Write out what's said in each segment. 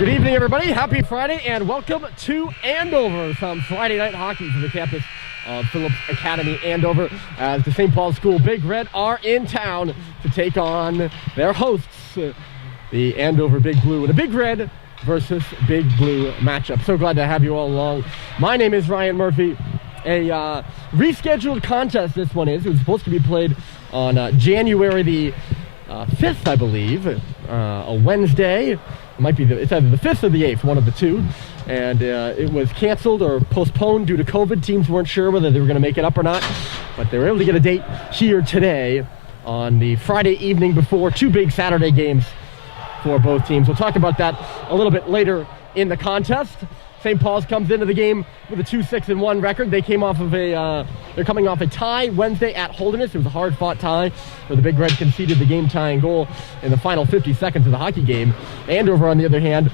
Good evening, everybody. Happy Friday, and welcome to Andover. Some Friday night hockey from the campus of Phillips Academy, Andover, as the St. Paul School Big Red are in town to take on their hosts, the Andover Big Blue, and a Big Red versus Big Blue matchup. So glad to have you all along. My name is Ryan Murphy. A rescheduled contest this one is. It was supposed to be played on January the 5th, I believe, a Wednesday. It's either the 5th or the 8th, one of the two. And it was canceled or postponed due to COVID. Teams weren't sure whether they were going to make it up or not. But they were able to get a date here today on the Friday evening before two big Saturday games for both teams. We'll talk about that a little bit later in the contest. St. Paul's comes into the game with a 2-6-1 record. They're coming off a tie Wednesday at Holderness. It was a hard-fought tie where the Big Red conceded the game-tying goal in the final 50 seconds of the hockey game. Andover, on the other hand,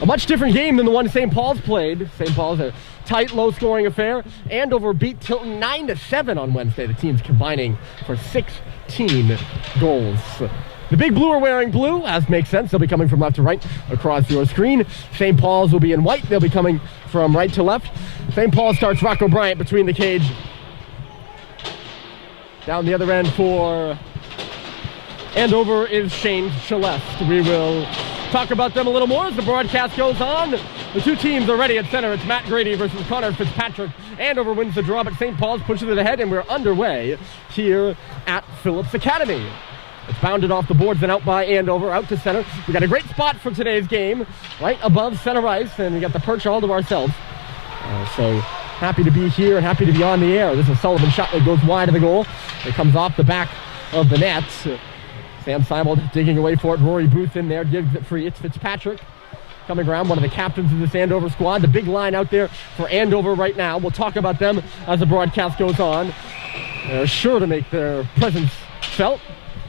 a much different game than the one St. Paul's played. St. Paul's a tight, low-scoring affair. Andover beat Tilton 9-7 on Wednesday. The teams combining for 16 goals. The Big Blue are wearing blue, as makes sense. They'll be coming from left to right across your screen. St. Paul's will be in white. They'll be coming from right to left. St. Paul starts Rocco Bryant between the cage. Down the other end for Andover is Shane Celeste. We will talk about them a little more as the broadcast goes on. The two teams are ready at center. It's Matt Grady versus Connor Fitzpatrick. Andover wins the draw, but St. Paul's pushes it ahead, and we're underway here at Phillips Academy. It's bounded off the boards and out by Andover, out to center. We got a great spot for today's game, right above center ice, and we got the perch all to ourselves. So happy to be here and happy to be on the air. This is a Sullivan shot that goes wide of the goal. It comes off the back of the net. Sam Seimold digging away for it. Rory Booth in there, gives it free. It's Fitzpatrick coming around, one of the captains of this Andover squad. The big line out there for Andover right now. We'll talk about them as the broadcast goes on. They're sure to make their presence felt.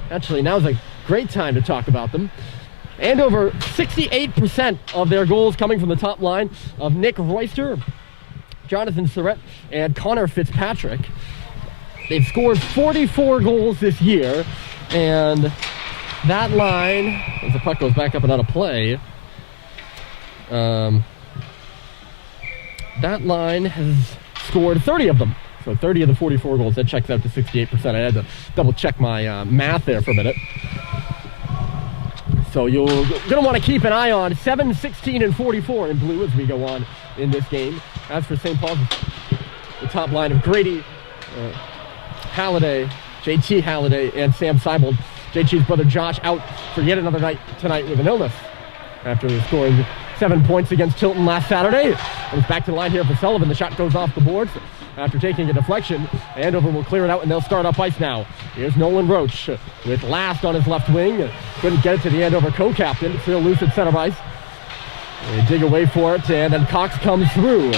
Actually, now's a great time to talk about them. Andover, 68% of their goals coming from the top line of Nick Royster, Jonathan Surratt, and Connor Fitzpatrick. They've scored 44 goals this year, and that line, as the puck goes back up and out of play, that line has scored 30 of them. So 30 of the 44 goals, that checks out to 68%. I had to double check my math there for a minute. So you're going to want to keep an eye on 7, 16, and 44 in blue as we go on in this game. As for St. Paul's, the top line of Grady, Halliday, JT Halliday, and Sam Seimold. JT's brother Josh out for yet another night tonight with an illness after scoring 7 points against Tilton last Saturday. It's back to the line here for Sullivan. The shot goes off the boards after taking a deflection. Andover will clear it out, and they'll start up ice now. Here's Nolan Roach with Last on his left wing. Couldn't get it to the Andover co-captain. It's still loose at center ice. They dig away for it, and then Cox comes through.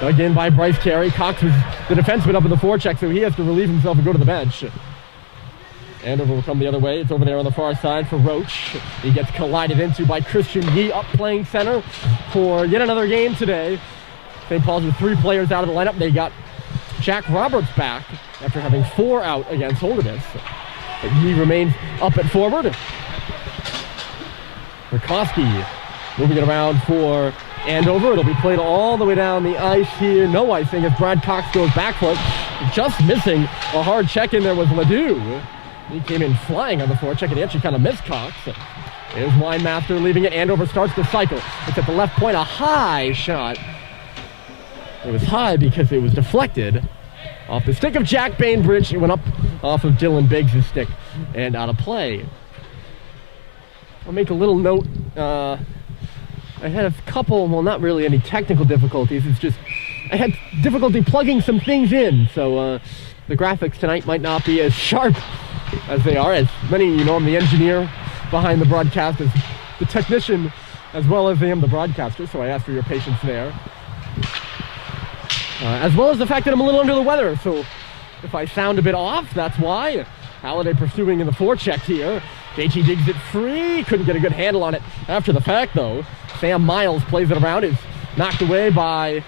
Dug in by Bryce Carey. Cox was the defenseman up in the forecheck, so he has to relieve himself and go to the bench. Andover will come the other way. It's over there on the far side for Roach. He gets collided into by Christian Yee up playing center for yet another game today. St. Paul's with 3 players out of the lineup. They got Jack Roberts back after having 4 out against Holderness. But Yee remains up at forward. Murkowski moving it around for Andover. It'll be played all the way down the ice here. No icing as Brad Cox goes back for it. Just missing a hard check in there was Ledoux. He came in flying on the forecheck, and he actually kind of missed Cox. There's Winemaster leaving it. Andover starts the cycle. It's at the left point, a high shot. It was high because it was deflected off the stick of Jack Bainbridge. It went up off of Dylan Biggs' stick and out of play. I'll make a little note. I had a couple, well, not really any technical difficulties. It's just I had difficulty plugging some things in. So the graphics tonight might not be as sharp as they are. As many of you know, I'm the engineer behind the broadcast, as the technician, as well as I am the broadcaster. So I ask for your patience there. As well as the fact that I'm a little under the weather, so if I sound a bit off, that's why. Halliday pursuing in the forecheck here. JT digs it free, couldn't get a good handle on it after the fact, though. Sam Miles plays it around, is knocked away by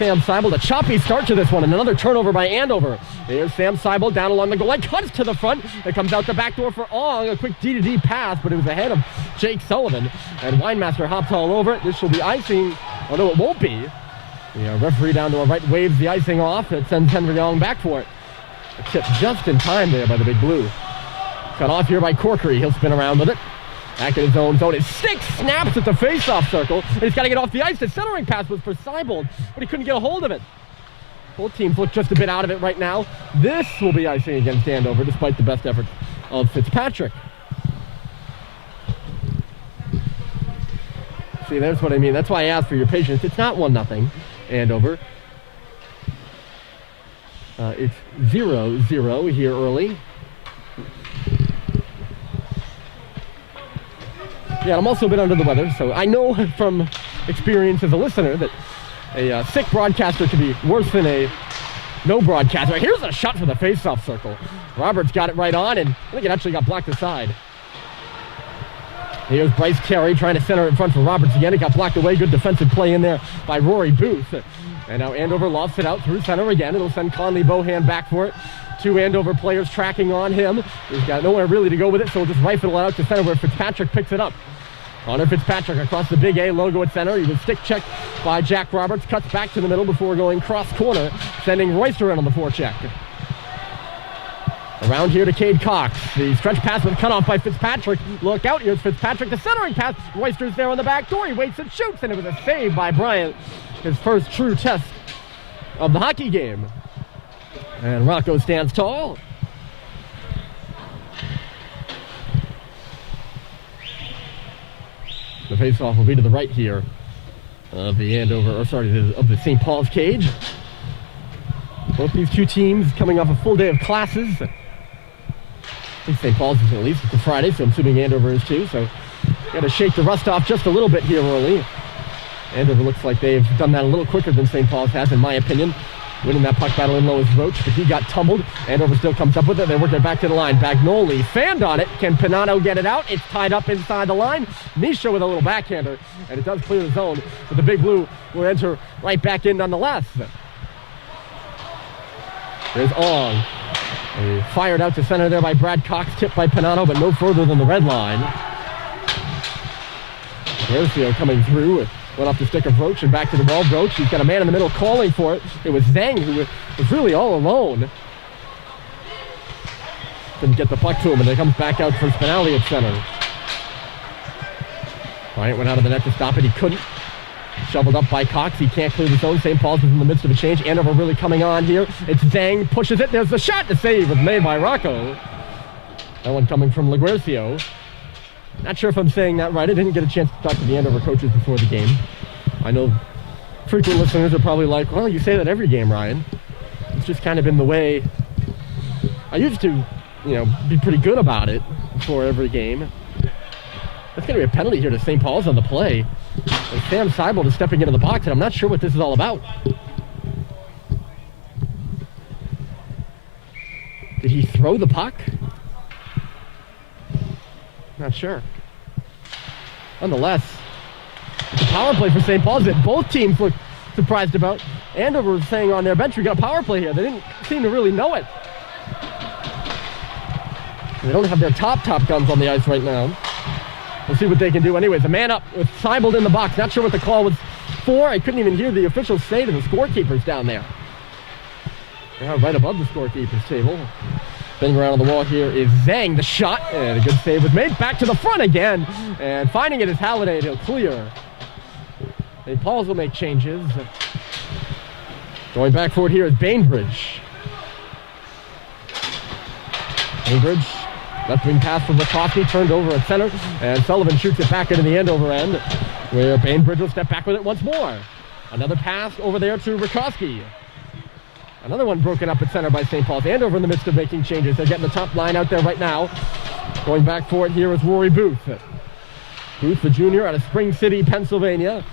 Sam Seibel, a choppy start to this one, and another turnover by Andover. Here's Sam Seibel down along the goal line, cuts to the front. It comes out the back door for Ong, a quick D-to-D pass, but it was ahead of Jake Sullivan. And Weinmaster hops all over it. This will be icing. Oh, no, it won't be. The referee down to our right waves the icing off. It sends Henry Ong back for it. A tip just in time there by the Big Blue. Cut off here by Corkery. He'll spin around with it. Back in his own zone. His stick snaps at the face-off circle. And he's got to get off the ice. The centering pass was for Seibel, but he couldn't get a hold of it. Both teams look just a bit out of it right now. This will be icing against Andover, despite the best efforts of Fitzpatrick. See, that's what I mean. That's why I asked for your patience. It's not 1-0 Andover. It's 0-0 here early. Yeah, I'm also a bit under the weather, so I know from experience as a listener that a sick broadcaster can be worse than a no broadcaster. Here's a shot for the face-off circle. Roberts got it right on, and I think it actually got blocked aside. Here's Bryce Terry trying to center it in front for Roberts again. It got blocked away. Good defensive play in there by Rory Booth. And now Andover lofts it out through center again. It'll send Conley Bohan back for it. Two Andover players tracking on him. He's got nowhere really to go with it, so we'll just rifle it out to center where Fitzpatrick picks it up. Connor Fitzpatrick across the Big A logo at center. He was stick checked by Jack Roberts. Cuts back to the middle before going cross corner, sending Royster in on the forecheck. Around here to Cade Cox. The stretch pass was cut off by Fitzpatrick. Look out, here's Fitzpatrick. The centering pass. Royster's there on the back door. He waits and shoots, and it was a save by Bryant. His first true test of the hockey game. And Rocco stands tall. The faceoff will be to the right here of the of the St. Paul's cage. Both these two teams coming off a full day of classes. I think St. Paul's is at least. It's a Friday, so I'm assuming Andover is too. So got to shake the rust off just a little bit here early. Andover looks like they've done that a little quicker than St. Paul's has, in my opinion. Winning that puck battle in low is Roach, but he got tumbled. Andover still comes up with it. They work it back to the line. Bagnoli fanned on it. Can Pinato get it out? It's tied up inside the line. Misha with a little backhander, and it does clear the zone. But the Big Blue will enter right back in nonetheless. There's Ong. Fired out to center there by Brad Cox. Tipped by Pinato, but no further than the red line. Garcia coming through. Went off the stick of Roach and back to the wall. Roach, he's got a man in the middle calling for it. It was Zhang who was really all alone. Couldn't get the puck to him, and it comes back out for Spinelli at center. Bryant went out of the net to stop it. He couldn't. Shoveled up by Cox. He can't clear the zone. St. Paul's is in the midst of a change. Andover really coming on here. It's Zhang, pushes it. There's the shot. The save was made by Rocco. That one coming from LaGuercio. Not sure if I'm saying that right. I didn't get a chance to talk to the Andover coaches before the game. I know frequent listeners are probably like, well, you say that every game, Ryan. It's just kind of been the way I used to, be pretty good about it before every game. That's going to be a penalty here to St. Paul's on the play. And Sam Seibel is stepping into the box, and I'm not sure what this is all about. Did he throw the puck? Not sure. Nonetheless, it's a power play for St. Paul's that both teams look surprised about. Andover was saying on their bench, we got a power play here. They didn't seem to really know it. They don't have their top guns on the ice right now. We'll see what they can do. Anyways, a man up with Seibel in the box. Not sure what the call was for. I couldn't even hear the officials say to the scorekeepers down there. They're right above the scorekeepers table. Spinning around on the wall here is Zhang. The shot, and a good save was made. Back to the front again, and finding it is Halliday. He'll clear. St. Paul's will make changes. Going back for it here is Bainbridge. Bainbridge, left wing pass from Rakowski, turned over at center, and Sullivan shoots it back into the Andover end, where Bainbridge will step back with it once more. Another pass over there to Rakowski. Another one broken up at center by St. Paul's. Andover in the midst of making changes. They're getting the top line out there right now. Going back for it here is Rory Booth. Booth, the junior, out of Spring City, Pennsylvania.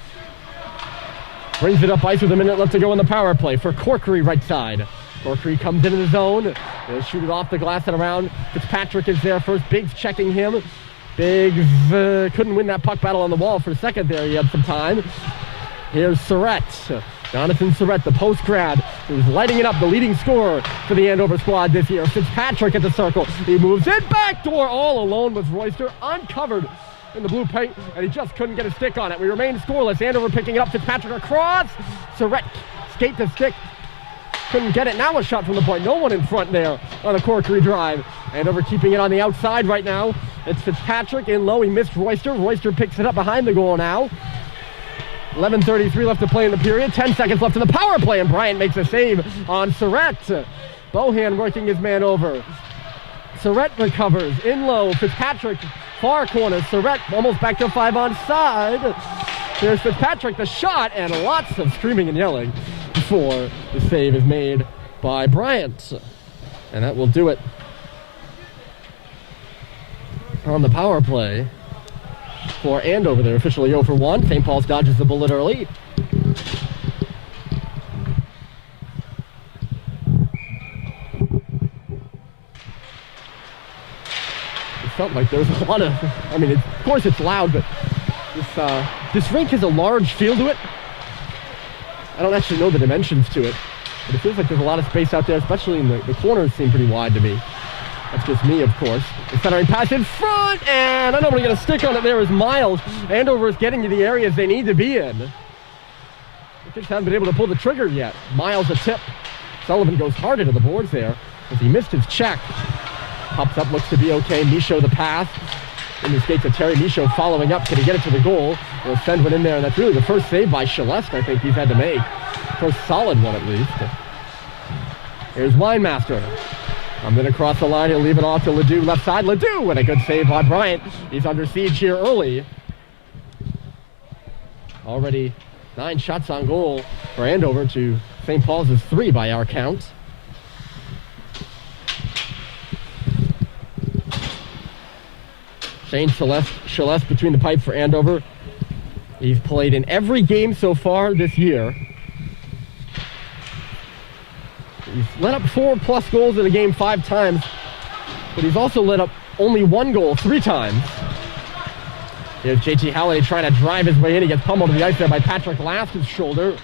Brings it up ice with a minute left to go in the power play for Corkery right side. Corkery comes into the zone. They'll shoot it off the glass and around. Fitzpatrick is there first. Biggs checking him. Biggs couldn't win that puck battle on the wall for a second there. He had some time. Here's Surratt. Jonathan Surratt, the post grad, who's lighting it up, the leading scorer for the Andover squad this year. Fitzpatrick at the circle. He moves it backdoor all alone with Royster, uncovered in the blue paint, and he just couldn't get a stick on it. We remain scoreless. Andover picking it up. Fitzpatrick across. Surratt skate to stick. Couldn't get it. Now a shot from the point. No one in front there on the Corkery drive. Andover keeping it on the outside right now. It's Fitzpatrick in low. He missed Royster. Royster picks it up behind the goal now. 11:33 left to play in the period. 10 seconds left in the power play, and Bryant makes a save on Surratt. Bohan working his man over. Surratt recovers in low. Fitzpatrick, far corner. Surratt almost back to 5 on side. There's Fitzpatrick, the shot, and lots of screaming and yelling before the save is made by Bryant. And that will do it on the power play for Andover. They're officially 0 for 1. St. Paul's dodges the bullet early. It felt like there was a lot of, I mean, of course it's loud, but this rink has a large feel to it. I don't actually know the dimensions to it, but it feels like there's a lot of space out there, especially in the corners seem pretty wide to me. That's just me, of course. The centering pass in front, and I don't want to get a stick on it there as Miles. Andover is getting to the areas they need to be in. They just haven't been able to pull the trigger yet. Miles a tip. Sullivan goes hard into the boards there as he missed his check. Pops up, looks to be okay. Michaud the pass. In the skates of Terry. Michaud following up. Can he get it to the goal? He'll send one in there, and that's really the first save by Celeste I think he's had to make. First solid one at least. Here's Winemaster. I'm going to cross the line. He'll leave it off to Ledoux, left side. Ledoux, and a good save by Bryant. He's under siege here early. Already 9 shots on goal for Andover to St. Paul's is 3 by our count. Shane Celeste between the pipes for Andover. He's played in every game so far this year. He's let up 4+ goals in a game 5 times, but he's also let up only 1 goal 3 times. Here's JT Halliday trying to drive his way in. He gets pummeled to the ice there by Patrick Last's shoulder.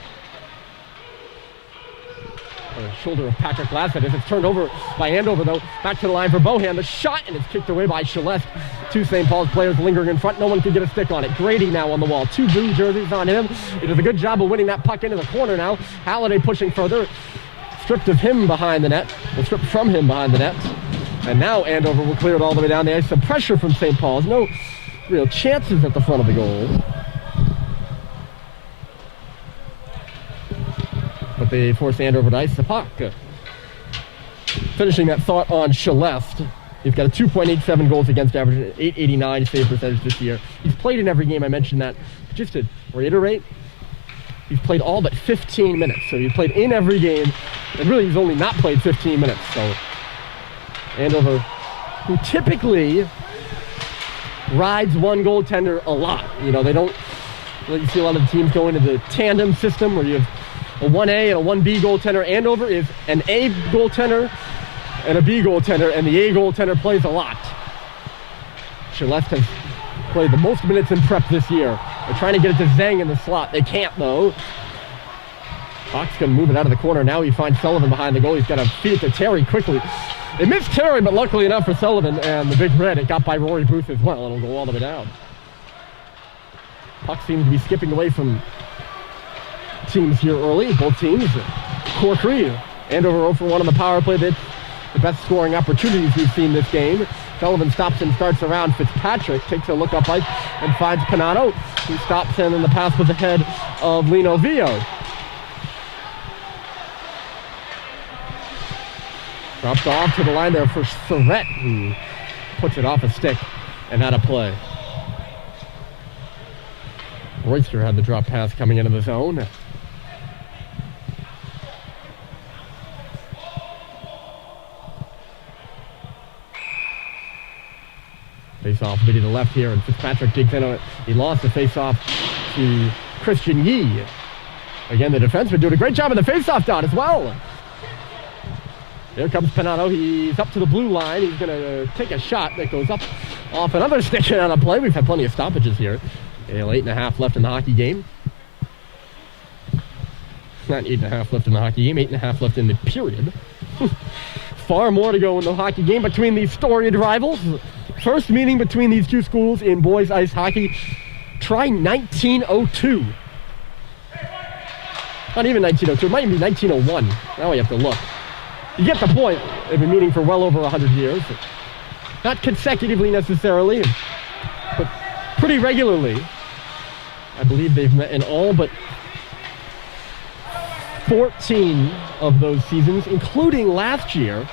Shoulder of Patrick Last. It's turned over by Andover, though. Back to the line for Bohan. The shot, and it's kicked away by Celeste. 2 St. Paul's players lingering in front. No one can get a stick on it. Grady now on the wall. 2 blue jerseys on him. He does a good job of winning that puck into the corner now. Halliday pushing further. Stripped of him behind the net. Well, stripped from him behind the net. And now Andover will clear it all the way down the ice. Some pressure from St. Paul's. No real chances at the front of the goal. But they force Andover to ice the puck. Finishing that thought on Celeste. He's got a 2.87 goals against average, 889 save percentage this year. He's played in every game, I mentioned that. Just to reiterate, he's played all but 15 minutes. So he's played in every game, and really he's only not played 15 minutes. So Andover, who typically rides one goaltender a lot. You know, they don't, you see a lot of teams go into the tandem system where you have a 1A and a 1B goaltender. Andover is an A goaltender and a B goaltender, and the A goaltender plays a lot. Celeste has played the most minutes in prep this year. They're trying to get it to Zhang in the slot. They can't, though. Fox going to move it out of the corner. Now he finds Sullivan behind the goal. He's got to feed it to Terry quickly. They missed Terry, but luckily enough for Sullivan and the Big Red, it got by Rory Booth as well. It'll go all the way down. Puck seems to be skipping away from teams here early. Both teams. Corkery, Andover 0 for 1 on the power play. That's the best scoring opportunities we've seen this game. Sullivan stops and starts around. Fitzpatrick takes a look up ice and finds Panato, who stops him, and the pass was ahead of Lino Vio. Dropped off to the line there for Surratt, who puts it off a stick and out of play. Royster had the drop pass coming into the zone. Face-off mid to the left here, and Fitzpatrick digs in on it. He lost the face-off to Christian Yee. Again, the defenseman doing a great job of the face-off dot as well. Here comes Panato. He's up to the blue line. He's going to take a shot that goes up off another stick and out of play. We've had plenty of stoppages here. 8.5 left in the hockey game. Not 8.5 left in the hockey game, 8.5 left in the period. Far more to go in the hockey game between these storied rivals. First meeting between these two schools in boys ice hockey. Try 1902. Not even 1902, it might even be 1901. Now we have to look. You get the point. They've been meeting for well over 100 years. Not consecutively necessarily, but pretty regularly. I believe they've met in all but 14 of those seasons, including last year.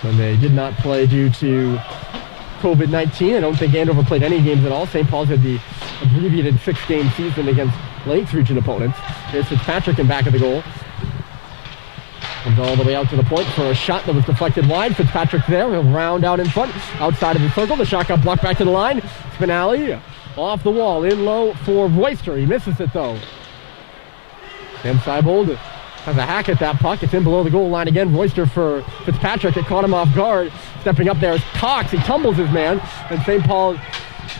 When they did not play due to COVID-19. I don't think Andover played any games at all. St. Paul's had the abbreviated 6-game season against Lakes region opponents. Here's Fitzpatrick in back of the goal. Comes all the way out to the point for a shot that was deflected wide. Fitzpatrick there. He'll round out in front, outside of the circle. The shot got blocked back to the line. Spinelli off the wall, in low for Royster. He misses it though. Sam Seibold has a hack at that puck. It's in below the goal line again. Royster for Fitzpatrick. It caught him off guard. Stepping up there is Cox. He tumbles his man. And St. Paul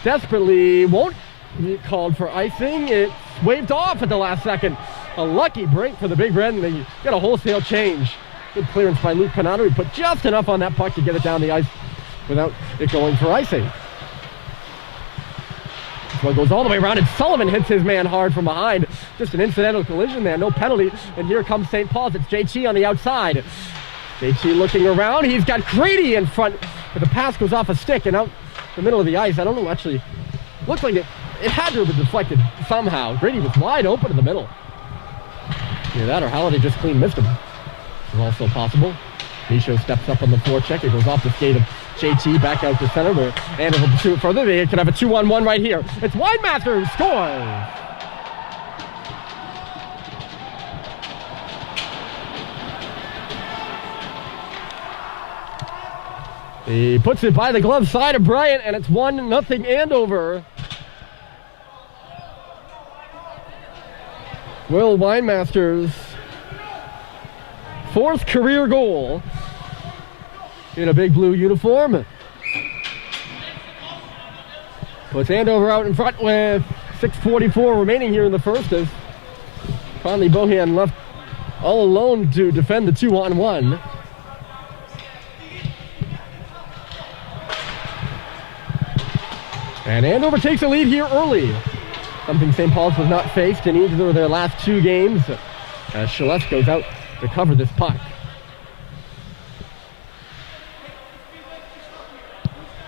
desperately won't be called for icing. It's waved off at the last second. A lucky break for the Big Red, and they get a wholesale change. Good clearance by Luke Panato. He put just enough on that puck to get it down the ice without it going for icing. This one goes all the way around, and Sullivan hits his man hard from behind. Just an incidental collision there, no penalty. And here comes St. Paul's. It's JT on the outside. JT looking around. He's got Grady in front, but the pass goes off a stick and out the middle of the ice. I don't know, actually. Looks like it had to have been deflected somehow. Grady was wide open in the middle. Either that or Halliday just clean missed him. It's also possible. Michaud steps up on the forecheck. It goes off the skate of JT back out to center where Andover will pursue it further. They could have a 2-on-1 right here. It's Winemaster who scores. He puts it by the glove side of Bryant, and it's 1-0 Andover. Will Winemaster's fourth career goal in a big blue uniform. Puts Andover out in front with 6:44 remaining here in the first as Conley Bohan left all alone to defend the 2-on-1. And Andover takes a lead here early. Something St. Paul's has not faced in either of their last two games. As Shaleff goes out to cover this puck.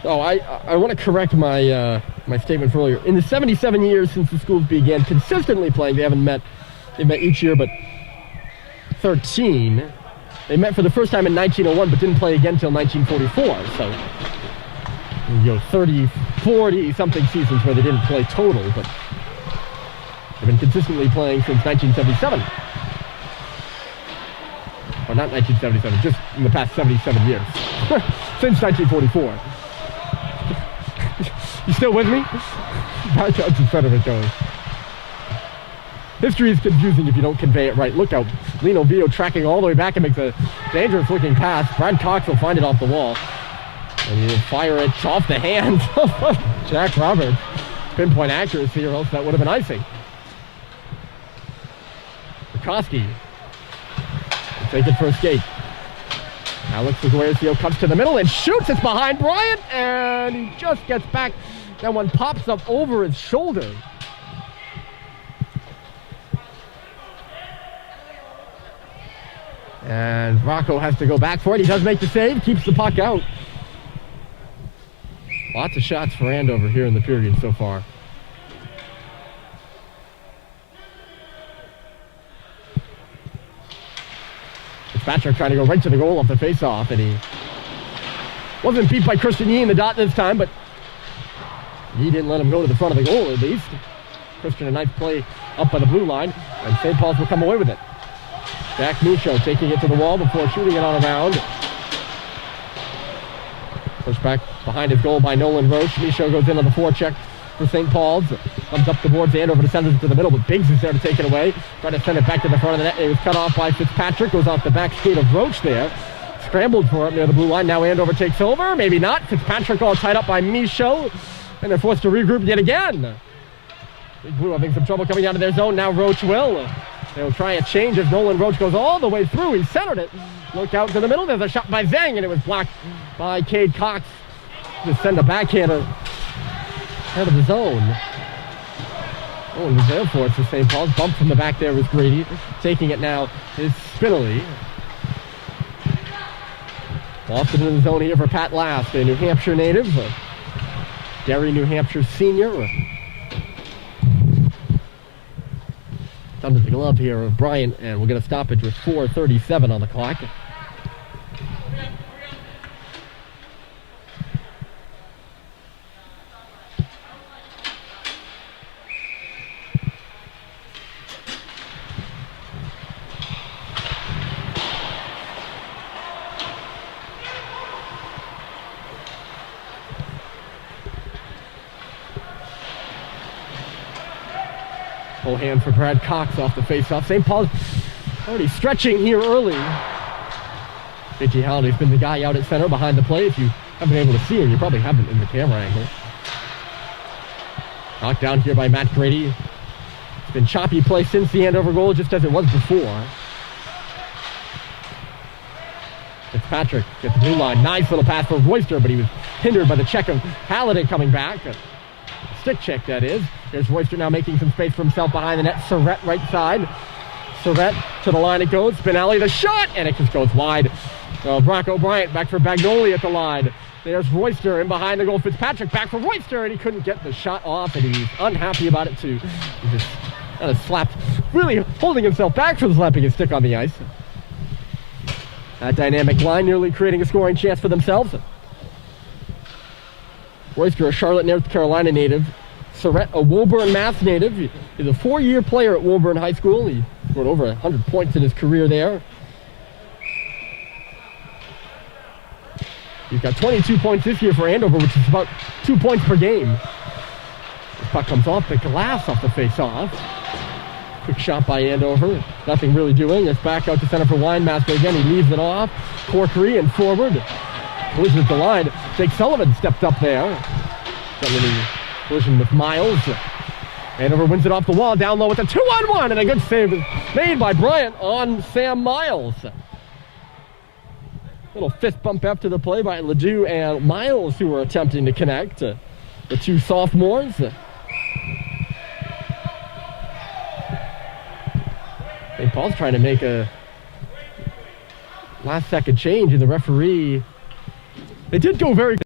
Oh, I want to correct my my statement from earlier. In the 77 years since the schools began consistently playing, they've met each year, but 13. They met for the first time in 1901, but didn't play again until 1944. So, 30, 40 something seasons where they didn't play total, but they've been consistently playing since 1977. Or not 1977, just in the past 77 years. Since 1944. You still with me? Back out to center it goes. History is confusing if you don't convey it right. Look out. Lino Vio tracking all the way back and makes a dangerous looking pass. Brad Cox will find it off the wall. And you fire it off the hands of Jack Roberts. Pinpoint accuracy, or else that would have been icing. Bukowski will take it for a skate. Alex Aguirre comes to the middle and shoots. It's behind Bryant, and he just gets back. That one pops up over his shoulder. And Rocco has to go back for it. He does make the save, keeps the puck out. Lots of shots for Andover here in the period so far. Fitzpatrick trying to go right to the goal off the face-off, and he wasn't beat by Christian Yee in the dot this time, but he didn't let him go to the front of the goal at least. Christian a nice play up by the blue line, and St. Paul's will come away with it. Jack Michaud taking it to the wall before shooting it on a round. Pushed back behind his goal by Nolan Roche. Michaud goes into the forecheck for St. Paul's. Comes up the boards, Andover to send it to the middle, but Biggs is there to take it away. Trying to send it back to the front of the net. It was cut off by Fitzpatrick. Goes off the back skate of Roche there. Scrambled for it near the blue line. Now Andover takes over. Maybe not. Fitzpatrick all tied up by Michaud. And they're forced to regroup yet again. Big Blue having some trouble coming out of their zone. Now Roach will. They'll try a change as Nolan Roach goes all the way through. He centered it. Looked out to the middle. There's a shot by Zhang, and it was blocked by Cade Cox to send a backhander out of the zone. Oh, it was there for it for St. Paul's. Bump from the back there was Grady. Taking it now is Spinelli. Boston in the zone here for Pat Last, a New Hampshire native. Derry, New Hampshire senior. Under the glove here of Bryant, and we're going to stop it with 4:37 on the clock. Full hand for Brad Cox off the faceoff. St. Paul's already stretching here early. J.J. Halliday's been the guy out at center behind the play. If you haven't been able to see him, you probably haven't in the camera angle. Knocked down here by Matt Grady. It's been choppy play since the Andover goal, just as it was before. Fitzpatrick gets the blue line. Nice little pass for Royster, but he was hindered by the check of Halliday coming back. Stick check, that is. There's Royster now making some space for himself behind the net. Surrett right side. Surrett to the line it goes. Spinelli the shot, and it just goes wide. Brock O'Brien back for Bagnoli at the line. There's Royster in behind the goal. Fitzpatrick back for Royster, and he couldn't get the shot off, and he's unhappy about it too. He just kind of slapped, really holding himself back from slapping his stick on the ice. That dynamic line nearly creating a scoring chance for themselves. Royster, a Charlotte, North Carolina native. Surrett, a Woburn, Mass native. He's a 4-year player at Woburn High School. He scored over 100 points in his career there. He's got 22 points this year for Andover, which is about 2 points per game. This puck comes off the glass off the face-off. Quick shot by Andover. Nothing really doing. It's back out to center for Weinmaster again. He leaves it off. Corkery and forward. Collision at the line. Jake Sullivan stepped up there. Got a little collision with Miles. Andover wins it off the wall. Down low with a 2-on-1. And a good save is made by Bryant on Sam Miles. Little fist bump after the play by Ledoux and Miles, who were attempting to connect. The two sophomores. St. Paul's trying to make a last-second change, and the referee, they did go very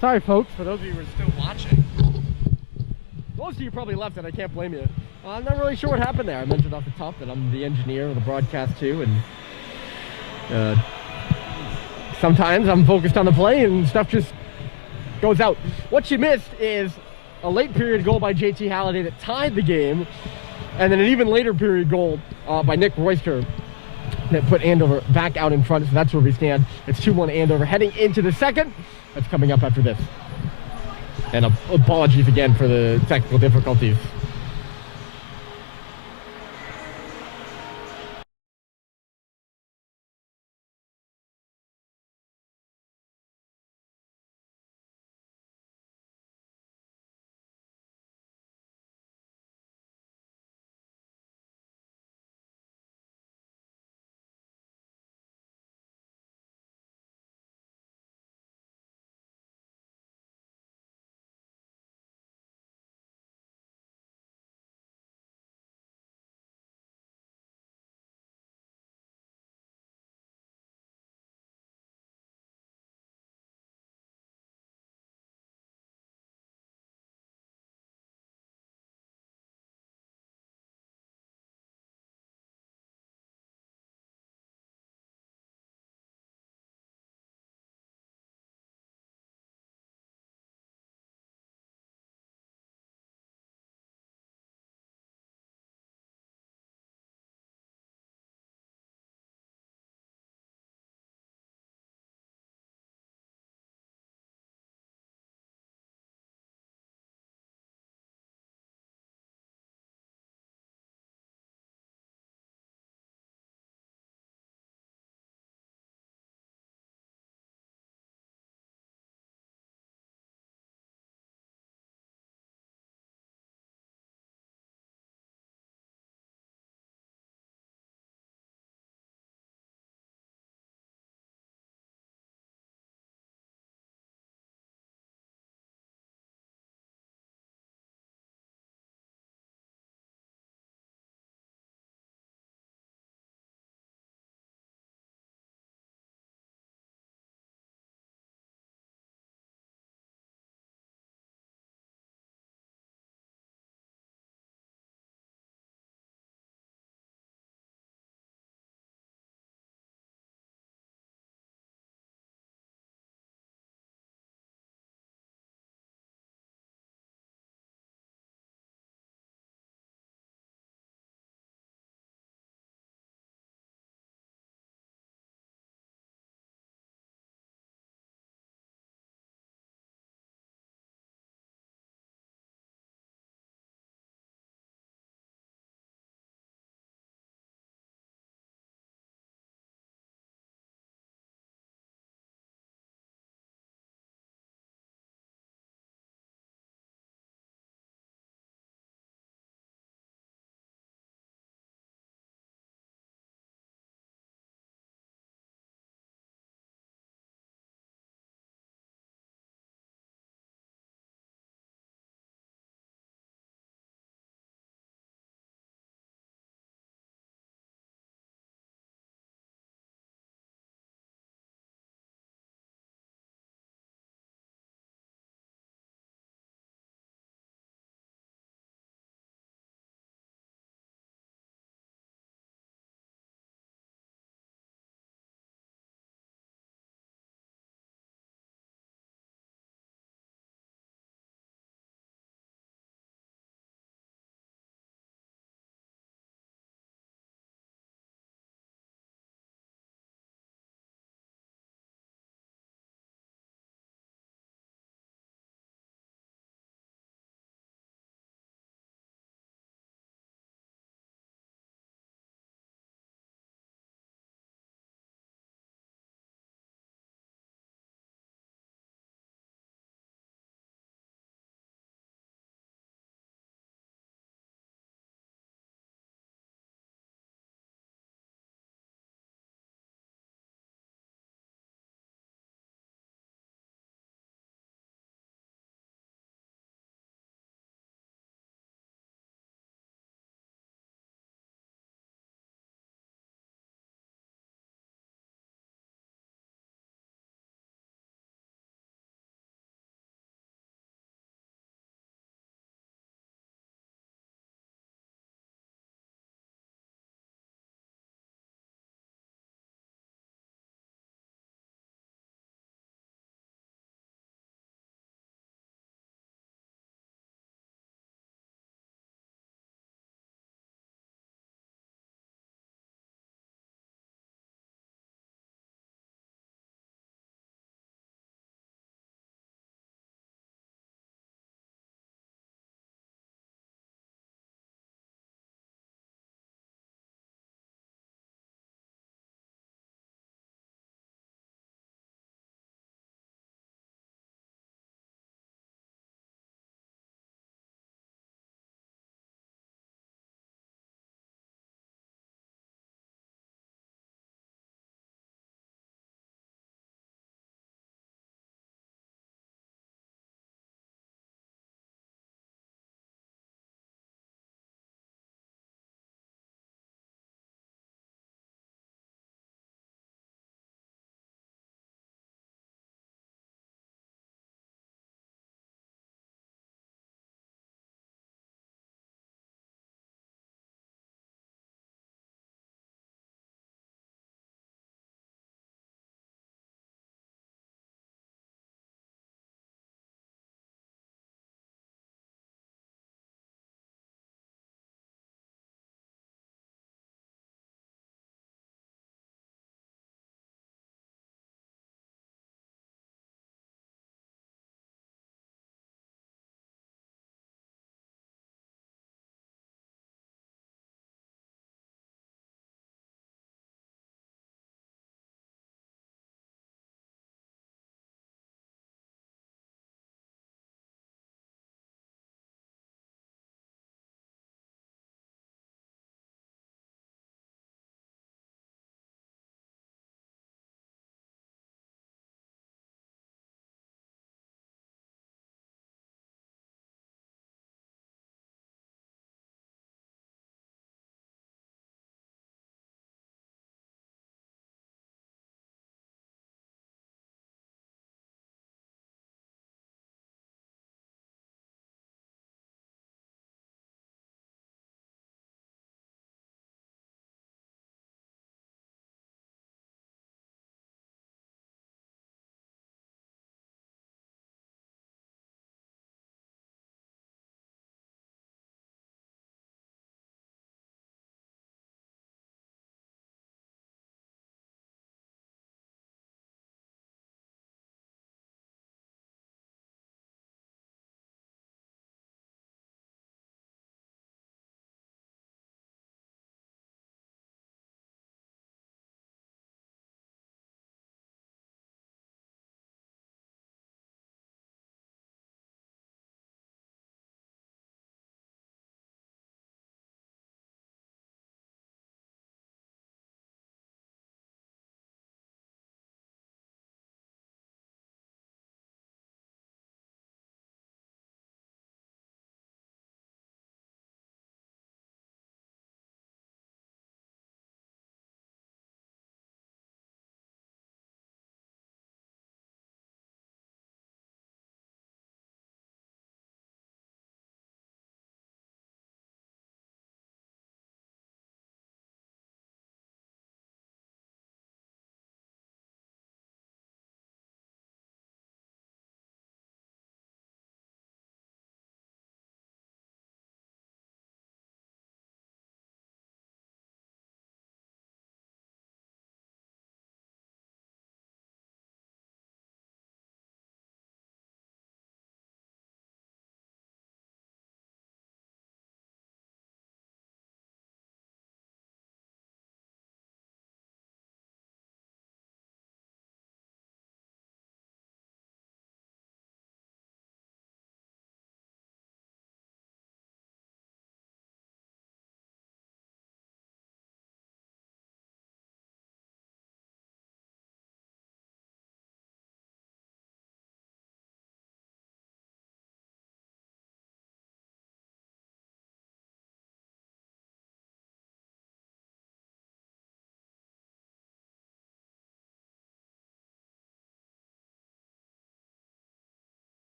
Sorry, folks, for those of you who are still watching. Most of you probably left, and I can't blame you. I'm not really sure what happened there. I mentioned off the top that I'm the engineer of the broadcast too, and sometimes I'm focused on the play and stuff just goes out. What you missed is a late period goal by JT Halliday that tied the game, and then an even later period goal by Nick Royster that put Andover back out in front. So that's where we stand. It's 2-1 Andover heading into the second. That's coming up after this. And apologies again for the technical difficulties.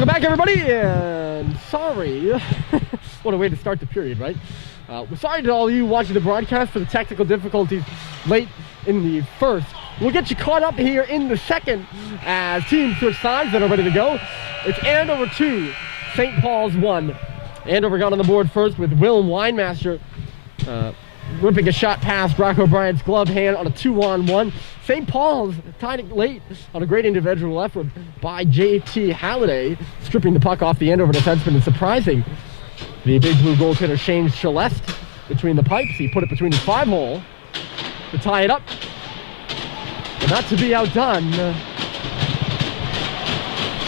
Welcome back, everybody, and sorry. What a way to start the period, right? We're sorry to all of you watching the broadcast for the technical difficulties late in the first. We'll get you caught up here in the second as teams switch sides that are ready to go. It's Andover 2, St. Paul's 1. Andover got on the board first with Will Winemaster ripping a shot past Brock O'Brien's glove hand on a 2-on-1. St. Paul's tied it late on a great individual effort by J.T. Halliday, stripping the puck off the Andover defenseman and surprising the big blue goaltender Shane Celeste between the pipes. He put it between his 5-hole to tie it up. But not to be outdone.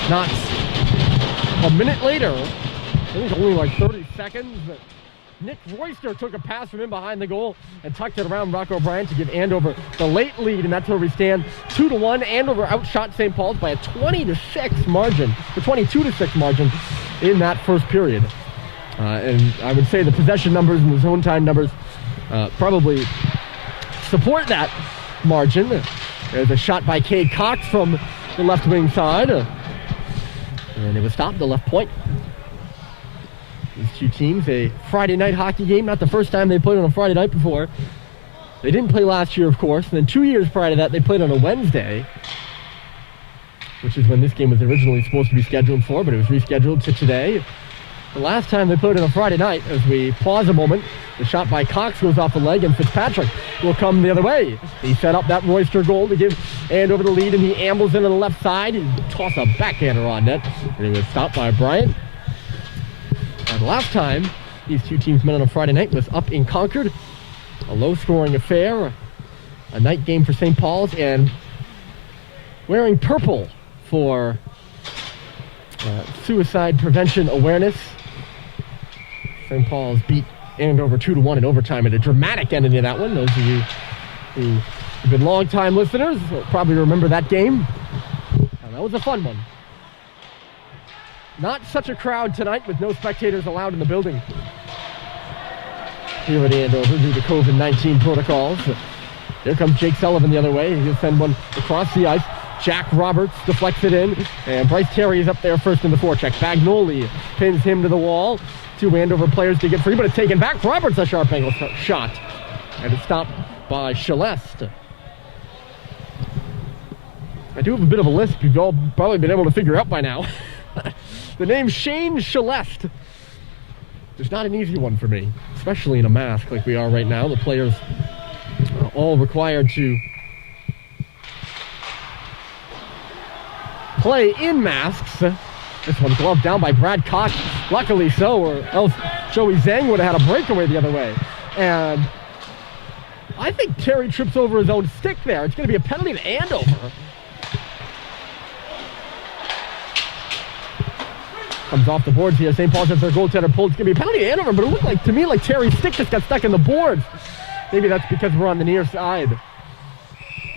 Not a minute later, I think only like 30 seconds, Nick Royster took a pass from in behind the goal and tucked it around Brock O'Brien to give Andover the late lead, and that's where we stand 2-1. Andover outshot St. Paul's by a 20-6 margin, the 22-6 margin in that first period. And I would say the possession numbers and the zone time numbers probably support that margin. There's a shot by Cade Cox from the left wing side, and it was stopped at the left point. These two teams, a Friday night hockey game, not the first time they played on a Friday night before. They didn't play last year, of course, and then 2 years prior to that, they played on a Wednesday, which is when this game was originally supposed to be scheduled for, but it was rescheduled to today. The last time they played on a Friday night, as we pause a moment, the shot by Cox goes off the leg, and Fitzpatrick will come the other way. He set up that Royster goal to give Andover the lead, and he ambles into the left side and toss a backhander on net, and he was stopped by Bryant. The last time these two teams met on a Friday night was up in Concord. A low-scoring affair, a night game for St. Paul's, and wearing purple for suicide prevention awareness. St. Paul's beat Andover 2-1 in overtime at a dramatic ending of that one. Those of you who have been long-time listeners will probably remember that game. And that was a fun one. Not such a crowd tonight with no spectators allowed in the building here at Andover due to COVID-19 protocols. Here comes Jake Sullivan the other way. He'll send one across the ice. Jack Roberts deflects it in, and Bryce Terry is up there first in the forecheck. Bagnoli pins him to the wall. Two Andover players to get free, but it's taken back. Roberts a sharp angle shot, and it's stopped by Celeste. I do have a bit of a lisp you've all probably been able to figure out by now. The name Shane Celeste is not an easy one for me, especially in a mask like we are right now. The players are all required to play in masks. This one gloved down by Brad Cox, luckily so, or else Joey Zhang would have had a breakaway the other way. And I think Terry trips over his own stick there. It's going to be a penalty to Andover. Comes off the boards here. St. Paul's has their goaltender pulled. It's going to be a penalty to Andover, but it looked like to me like Terry's stick just got stuck in the boards. Maybe that's because we're on the near side.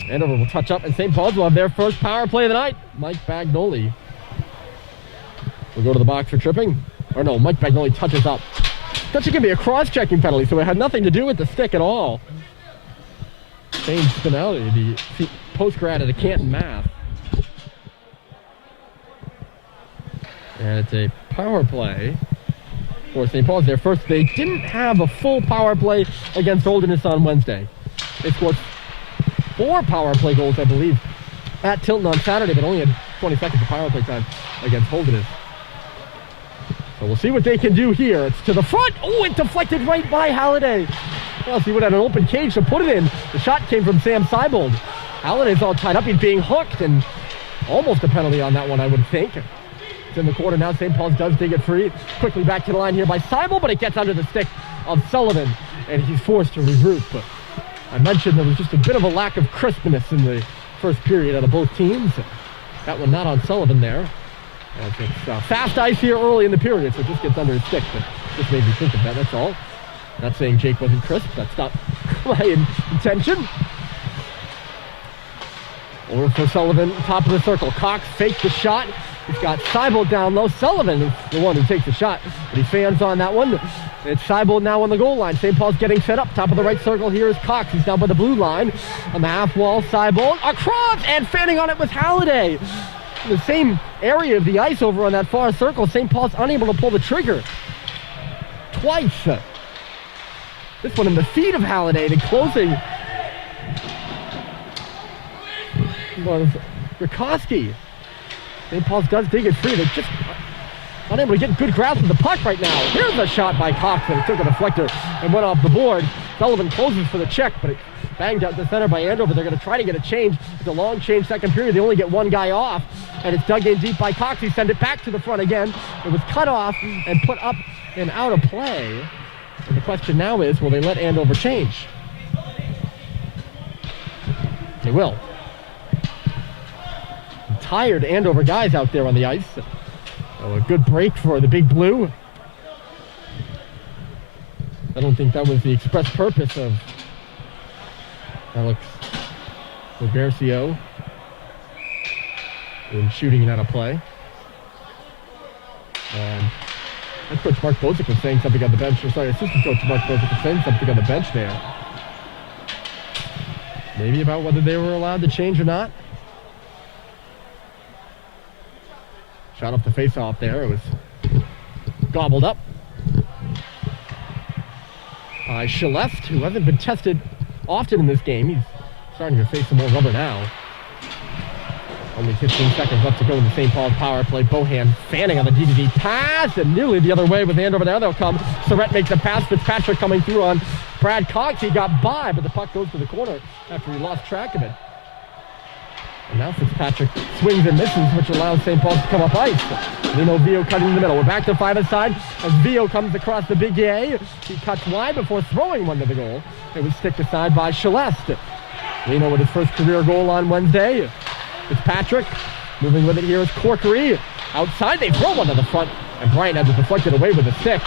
Andover will touch up, and St. Paul's will have their first power play of the night. Mike Bagnoli will go to the box for tripping. Or no, Mike Bagnoli touches up. That's going to be a cross-checking penalty, so it had nothing to do with the stick at all. Shane Spinelli, the post-grad at the Canton Math. And it's a power play for St. Paul's. Their first, they didn't have a full power play against Holderness on Wednesday. They scored 4 power play goals, I believe, at Tilton on Saturday, but only had 20 seconds of power play time against Holderness. So we'll see what they can do here. It's to the front. Oh, it deflected right by Halliday. Well, he would have had an open cage to put it in. The shot came from Sam Seibold. Halliday's all tied up. He's being hooked, and almost a penalty on that one, I would think. In the corner now. St. Paul's does dig it free. Quickly back to the line here by Seibold, but it gets under the stick of Sullivan, and he's forced to regroup. But I mentioned there was just a bit of a lack of crispness in the first period out of both teams. That one not on Sullivan there. As it's fast ice here early in the period, so it just gets under his stick. But just made me think of that, that's all. Not saying Jake wasn't crisp. That's not my intention. Over for Sullivan, top of the circle. Cox faked the shot. He's got Seibold down low. Sullivan is the one who takes the shot, but he fans on that one. It's Seibold now on the goal line. St. Paul's getting set up. Top of the right circle here is Cox. He's down by the blue line. On the half wall, Seibold across, and fanning on it was Halliday. in the same area of the ice over on that far circle. St. Paul's unable to pull the trigger twice. This one in the feet of Halliday and closing. Was Rikoski. St. Paul's does dig it free. They're just unable to get good grasp of the puck right now. Here's a shot by Cox, and it took a deflector and went off the board. Sullivan closes for the check, but it banged out the center by Andover. They're going to try to get a change. It's a long change second period. They only get one guy off, and it's dug in deep by Cox. He sent it back to the front again. It was cut off and put up and out of play. And the question now is, will they let Andover change? They will. Tired Andover guys out there on the ice. Oh, a good break for the Big Blue. I don't think that was the express purpose of Alex Robercio in shooting it out of play. And head coach Mark Bozic was saying something on the bench. Sorry, assistant coach Mark Bozic was saying something on the bench there. Maybe about whether they were allowed to change or not. Shot off the face-off there. It was gobbled up by Celeste, who hasn't been tested often in this game. He's starting to face some more rubber now. Only 15 seconds left to go in the St. Paul's power play. Bohan fanning on the D-to-D pass, and nearly the other way with Andover. There they'll come. Surrett makes a pass. Fitzpatrick coming through on Brad Cox. He got by, but the puck goes to the corner after he lost track of it. And now Fitzpatrick swings and misses, which allows St. Paul's to come up ice. Lino Vio cutting in the middle. We're back to 5-a-side as Vio comes across the big A. He cuts wide before throwing one to the goal. It was sticked aside by Celeste. Lino with his first career goal on Wednesday. Fitzpatrick moving with it here is Corkery. Outside, they throw one to the front, and Bryant had to deflect it away with a stick.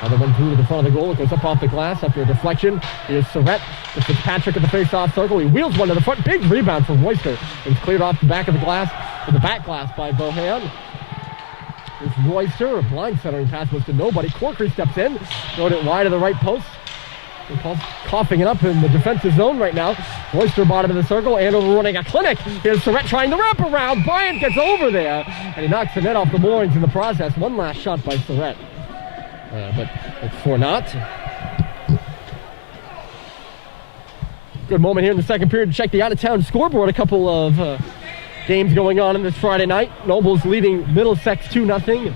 Another one through to the front of the goal. It goes up off the glass after a deflection. Here's Surrett to Fitzpatrick at the face-off circle. He wheels one to the front. Big rebound from Royster. It's cleared off the back of the glass, or the back glass by Bohan. Here's Royster. A blind centering pass was to nobody. Corkery steps in, throwing it wide of the right post. Coughing it up in the defensive zone right now. Royster bottom of the circle. Andover running a clinic. Here's Surrett trying to wrap around. Bryant gets over there, and he knocks the net off the moorings in the process. One last shot by Surrett. But it's for naught. Good moment here in the second period to check the out-of-town scoreboard. A couple of games going on in this Friday night. Nobles leading Middlesex 2-0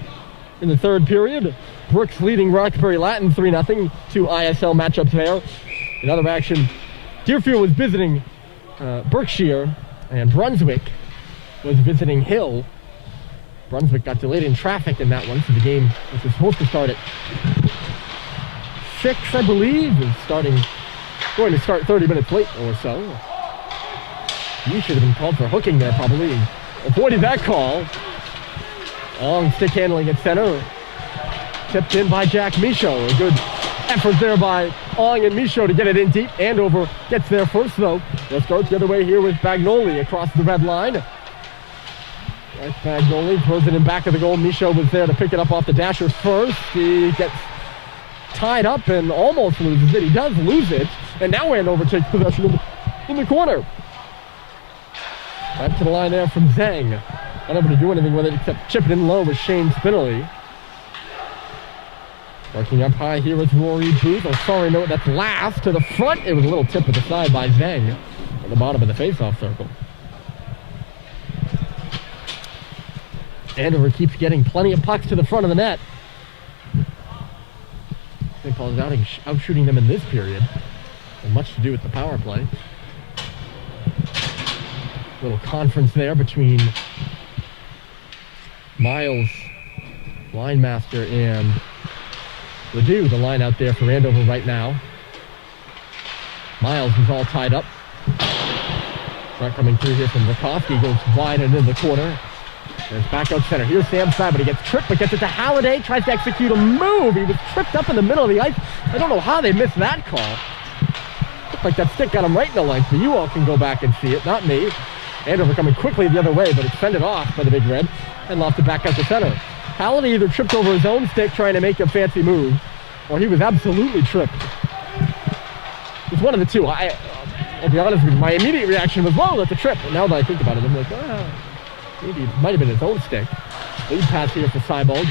in the third period. Brooks leading Roxbury Latin 3-0. Two ISL matchups there. In other action, Deerfield was visiting Berkshire, and Brunswick was visiting Hill. Brunswick got delayed in traffic in that one, so the game, which was supposed to start at 6, I believe, is going to start 30 minutes late or so. You should have been called for hooking there, probably. Avoided that call. Long stick handling at center. Tipped in by Jack Michaud. A good effort there by Ong and Michaud to get it in deep. Andover gets there first, though. They'll start the other way here with Bagnoli across the red line. Bagnoli throws it in back of the goal. Michaud was there to pick it up off the dashers first. He gets tied up and almost loses it. He does lose it. And now Andover takes possession in the corner. Right to the line there from Zhang. Unable to do anything with it except chip it in low with Shane Spinelli. Working up high here with Rory Booth. Oh, sorry, no, that's last to the front. It was a little tip at the side by Zhang at the bottom of the face-off circle. Andover keeps getting plenty of pucks to the front of the net. St. Paul's out shooting them in this period. And much to do with the power play. Little conference there between Miles, line master, and Ledoux, the line out there for Andover right now. Miles is all tied up. Start coming through here from Rikoski. Goes wide and in the corner. There's back out center. Here's Sam Simon. He gets tripped, but gets it to Halliday. Tries to execute a move. He was tripped up in the middle of the ice. I don't know how they missed that call. Looked like that stick got him right in the length, but you all can go back and see it, not me. Andover coming quickly the other way, but it's fended off by the Big Red and lofted back out to center. Halliday either tripped over his own stick trying to make a fancy move, or he was absolutely tripped. It's one of the two. I'll be honest with you, my immediate reaction was, whoa, that's a trip. But now that I think about it, I'm like, Maybe it might have been his own stick. Lead pass here for Seibold.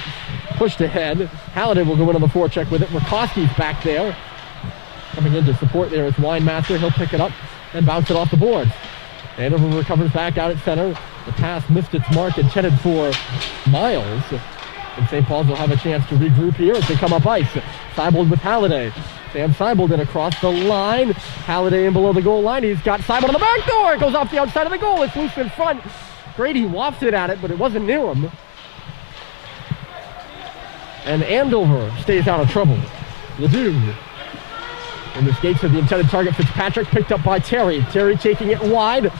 Pushed ahead. Halliday will go in on the forecheck with it. Rakowski's back there. Coming in to support there is Winemaster. He'll pick it up and bounce it off the boards. Andover recovers back out at center. The pass missed its mark, intended for Miles. And St. Paul's will have a chance to regroup here as they come up ice. Seibold with Halliday. Sam Seibold in across the line. Halliday in below the goal line. He's got Seibold on the back door. It goes off the outside of the goal. It's loose in front. Grady wafted at it, but it wasn't near him. And Andover stays out of trouble. Ledoux in the skates of the intended target. Fitzpatrick picked up by Terry. Terry taking it wide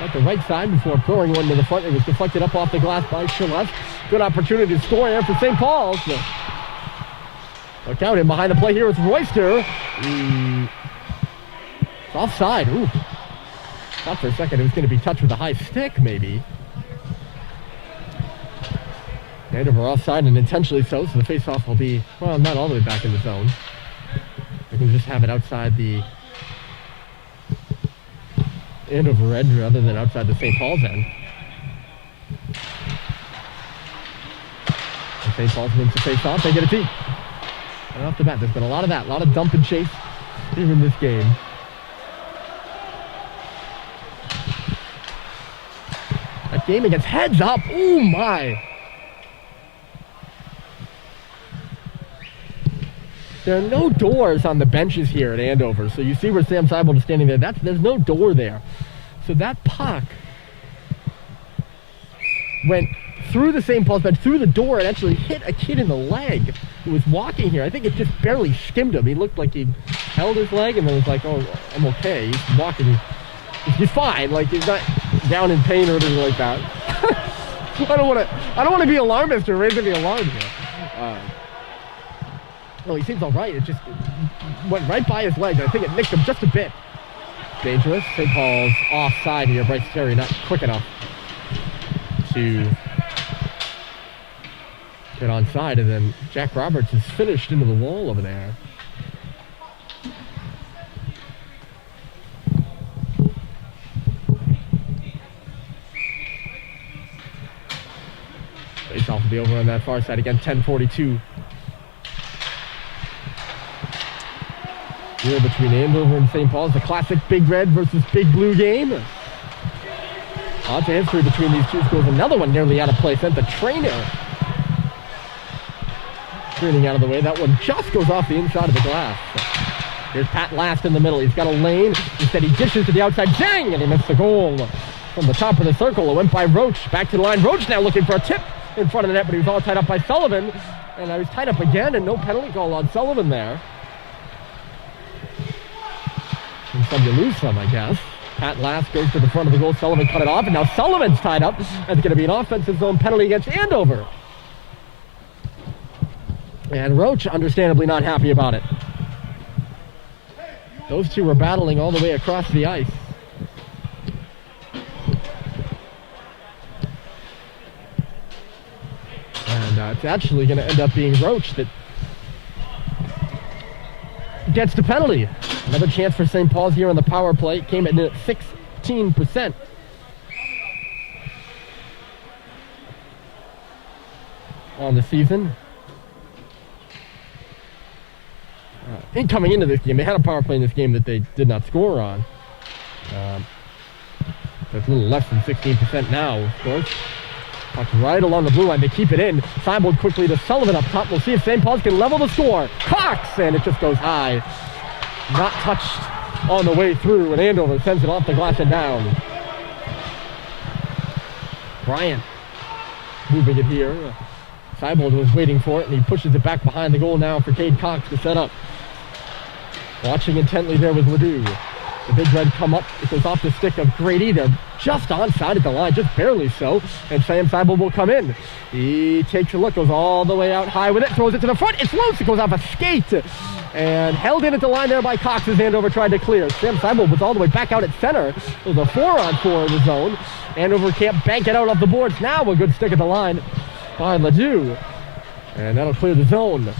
at the right side before throwing one to the front. It was deflected up off the glass by Shalev. Good opportunity to score here for St. Paul's. Look out, in behind the play here is Royster. It's offside. Ooh. Thought for a second it was going to be touched with a high stick, maybe. Andover offside, and intentionally so the face-off will be, well, not all the way back in the zone. We can just have it outside the Andover end rather than outside the St. Paul's end. And St. Paul's wins the face-off. They get a tee. Right off the bat, there's been a lot of that, a lot of dump and chase here in this game. That game against heads up. Oh my. There are no doors on the benches here at Andover. So you see where Sam Seibold is standing there. There's no door there. So that puck went through the St. Paul's bench, through the door, and actually hit a kid in the leg who was walking here. I think it just barely skimmed him. He looked like he held his leg and then was like, oh, I'm okay. He's walking. He's fine. Like, he's not down in pain or anything like that. I don't want to be alarmist or raising the alarm here. No, he seems all right. It just went right by his leg. I think it nicked him just a bit. Dangerous. St. Paul's offside here. Bryce Terry not quick enough to get onside, and then Jack Roberts is finished into the wall over there. Face-off will be over on that far side again. 10:42. Here between Andover and St. Paul's, the classic Big Red versus Big Blue game. Lots of history between these two schools. Another one nearly out of play. Sent the trainer screening out of the way. That one just goes off the inside of the glass. Here's Pat Last in the middle. He's got a lane. Instead he dishes to the outside. Zang! And he missed the goal from the top of the circle. It went by Roach. Back to the line. Roach now looking for a tip in front of the net, but he was all tied up by Sullivan. And I was tied up again, and no penalty call on Sullivan there. And some you lose some, I guess. Pat Last goes to the front of the goal. Sullivan cut it off, and now Sullivan's tied up. That's going to be an offensive zone penalty against Andover. And Roach, understandably not happy about it. Those two were battling all the way across the ice. And it's actually going to end up being Roach that gets the penalty. Another chance for St. Paul's here on the power play. It came in at 16%. On the season. Coming into this game, they had a power play in this game that they did not score on. So it's a little less than 16% now, of course. Puck's right along the blue line. They keep it in. Seibold quickly to Sullivan up top. We'll see if St. Paul's can level the score. Cox! And it just goes high. Not touched on the way through, and Andover sends it off the glass and down. Bryant moving it here. Seibold was waiting for it, and he pushes it back behind the goal now for Cade Cox to set up. Watching intently there was Ledoux. The Big Red come up. It goes off the stick of Grady. They're just onside at the line, just barely so. And Sam Seibold will come in. He takes a look, goes all the way out high with it, throws it to the front. It's loose. It goes off a skate. And held in at the line there by Cox as Andover tried to clear. Sam Seibold was all the way back out at center. It was a 4-on-4 in the zone. Andover can't bank it out off the boards. Now a good stick at the line by Ledoux. And that'll clear the zone.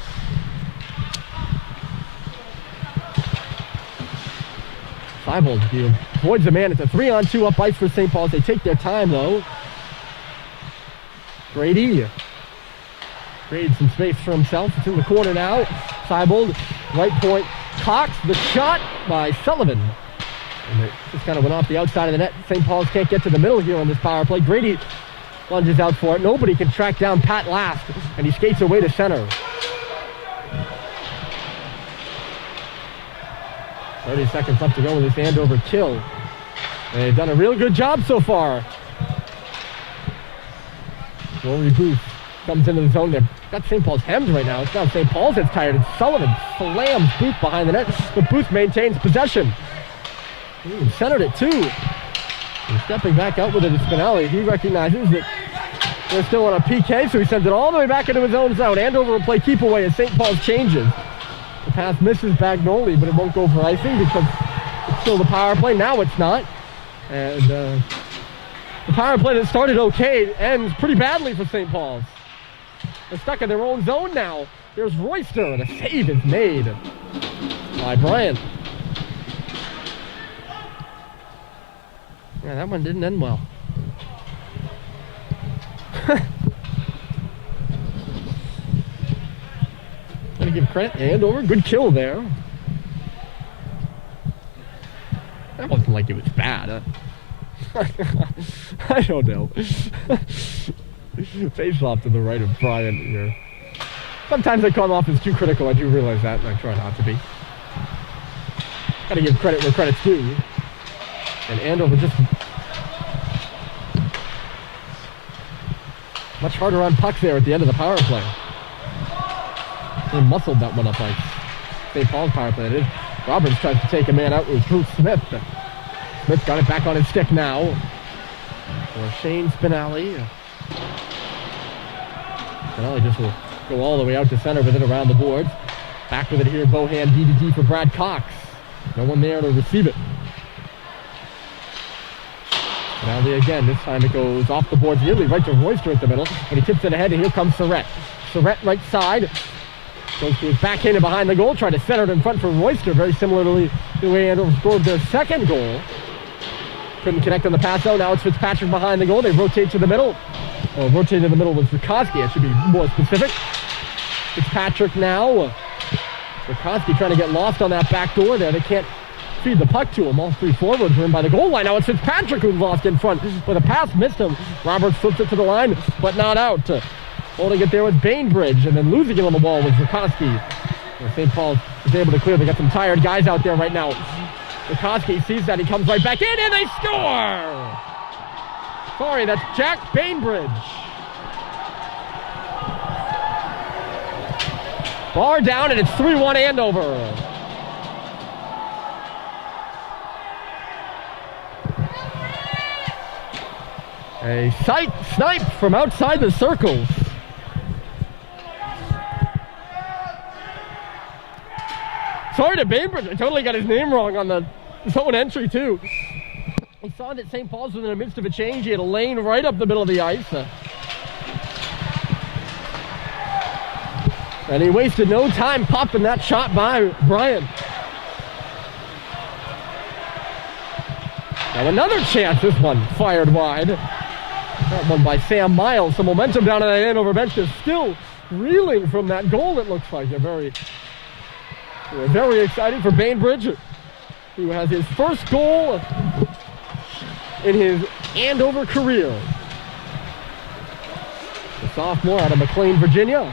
Seibold avoids the man. It's a 3-on-2 up ice for St. Paul's. They take their time, though. Grady created some space for himself. It's in the corner now. Seibold, right point, Cox, the shot by Sullivan. And it just kind of went off the outside of the net. St. Paul's can't get to the middle here on this power play. Grady lunges out for it. Nobody can track down Pat Last, and he skates away to center. 30 seconds left to go with this Andover kill. And they've done a real good job so far. Rory Booth comes into the zone there. Got St. Paul's hemmed right now. It's not St. Paul's that's tired. It's Sullivan slams Booth behind the net, but Booth maintains possession. He centered it too. And stepping back out with it is Spinelli. He recognizes that they're still on a PK, so he sends it all the way back into his own zone. Andover will play keep away as St. Paul's changes. The pass misses Bagnoli, but it won't go for icing because it's still the power play. Now it's not. And the power play that started okay ends pretty badly for St. Paul's. They're stuck in their own zone now. There's Royster, and a save is made by Bryant. Yeah, that one didn't end well. Gotta give credit to Andover. Good kill there. That wasn't like it was bad. I don't know. Face off to the right of Bryant here. Sometimes I come off as too critical. I do realize that, and I try not to be. Gotta give credit where credit's due. And Andover just much harder on pucks there at the end of the power play. They muscled that one up like St. Paul's power play. It is. Roberts tries to take a man out with Drew Smith. Smith got it back on his stick now. For Shane Spinelli. Spinelli just will go all the way out to center with it around the boards. Back with it here, Bohan D2D for Brad Cox. No one there to receive it. Spinelli again, this time it goes off the boards nearly right to Royster at the middle, but he tips it ahead and here comes Surrett. Surrett right side. Goes to his backhander behind the goal, trying to center it in front for Royster, very similarly to the way Andover scored their second goal. Couldn't connect on the pass though. Now it's Fitzpatrick behind the goal. They rotate to the middle. Well, rotating to the middle was Rikoski. It should be more specific. Fitzpatrick now. Rikoski trying to get lost on that back door there. They can't feed the puck to him. All three forwards are in by the goal line. Now it's Fitzpatrick who's lost in front, but the pass missed him. Roberts flips it to the line, but not out. Holding it there with Bainbridge, and then losing it on the wall was Rikoski. St. Paul is able to clear. They got some tired guys out there right now. Rikoski sees that. He comes right back in, and they score! Sorry, that's Jack Bainbridge. Bar down, and it's 3-1 Andover. A snipe from outside the circles. Sorry to Bainbridge, I totally got his name wrong on the zone entry too. He saw that St. Paul's was in the midst of a change. He had a lane right up the middle of the ice. And he wasted no time popping that shot by Bryant. Now another chance, this one fired wide. That one by Sam Miles. Some momentum down on that Andover bench. They're still reeling from that goal, it looks like. They're very exciting for Bainbridge, who has his first goal in his Andover career. The sophomore out of McLean, Virginia.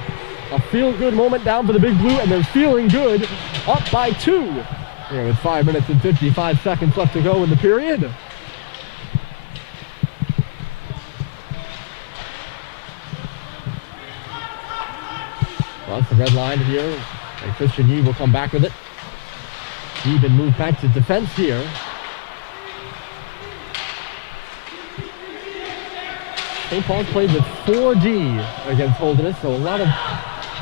A feel-good moment down for the Big Blue, and they're feeling good, up by 2. Here with 5 minutes and 55 seconds left to go in the period. Across the red line here, and Christian Yee will come back with it. Yee been moved back to defense here. St. Paul's played with 4D against Holderness, so a lot of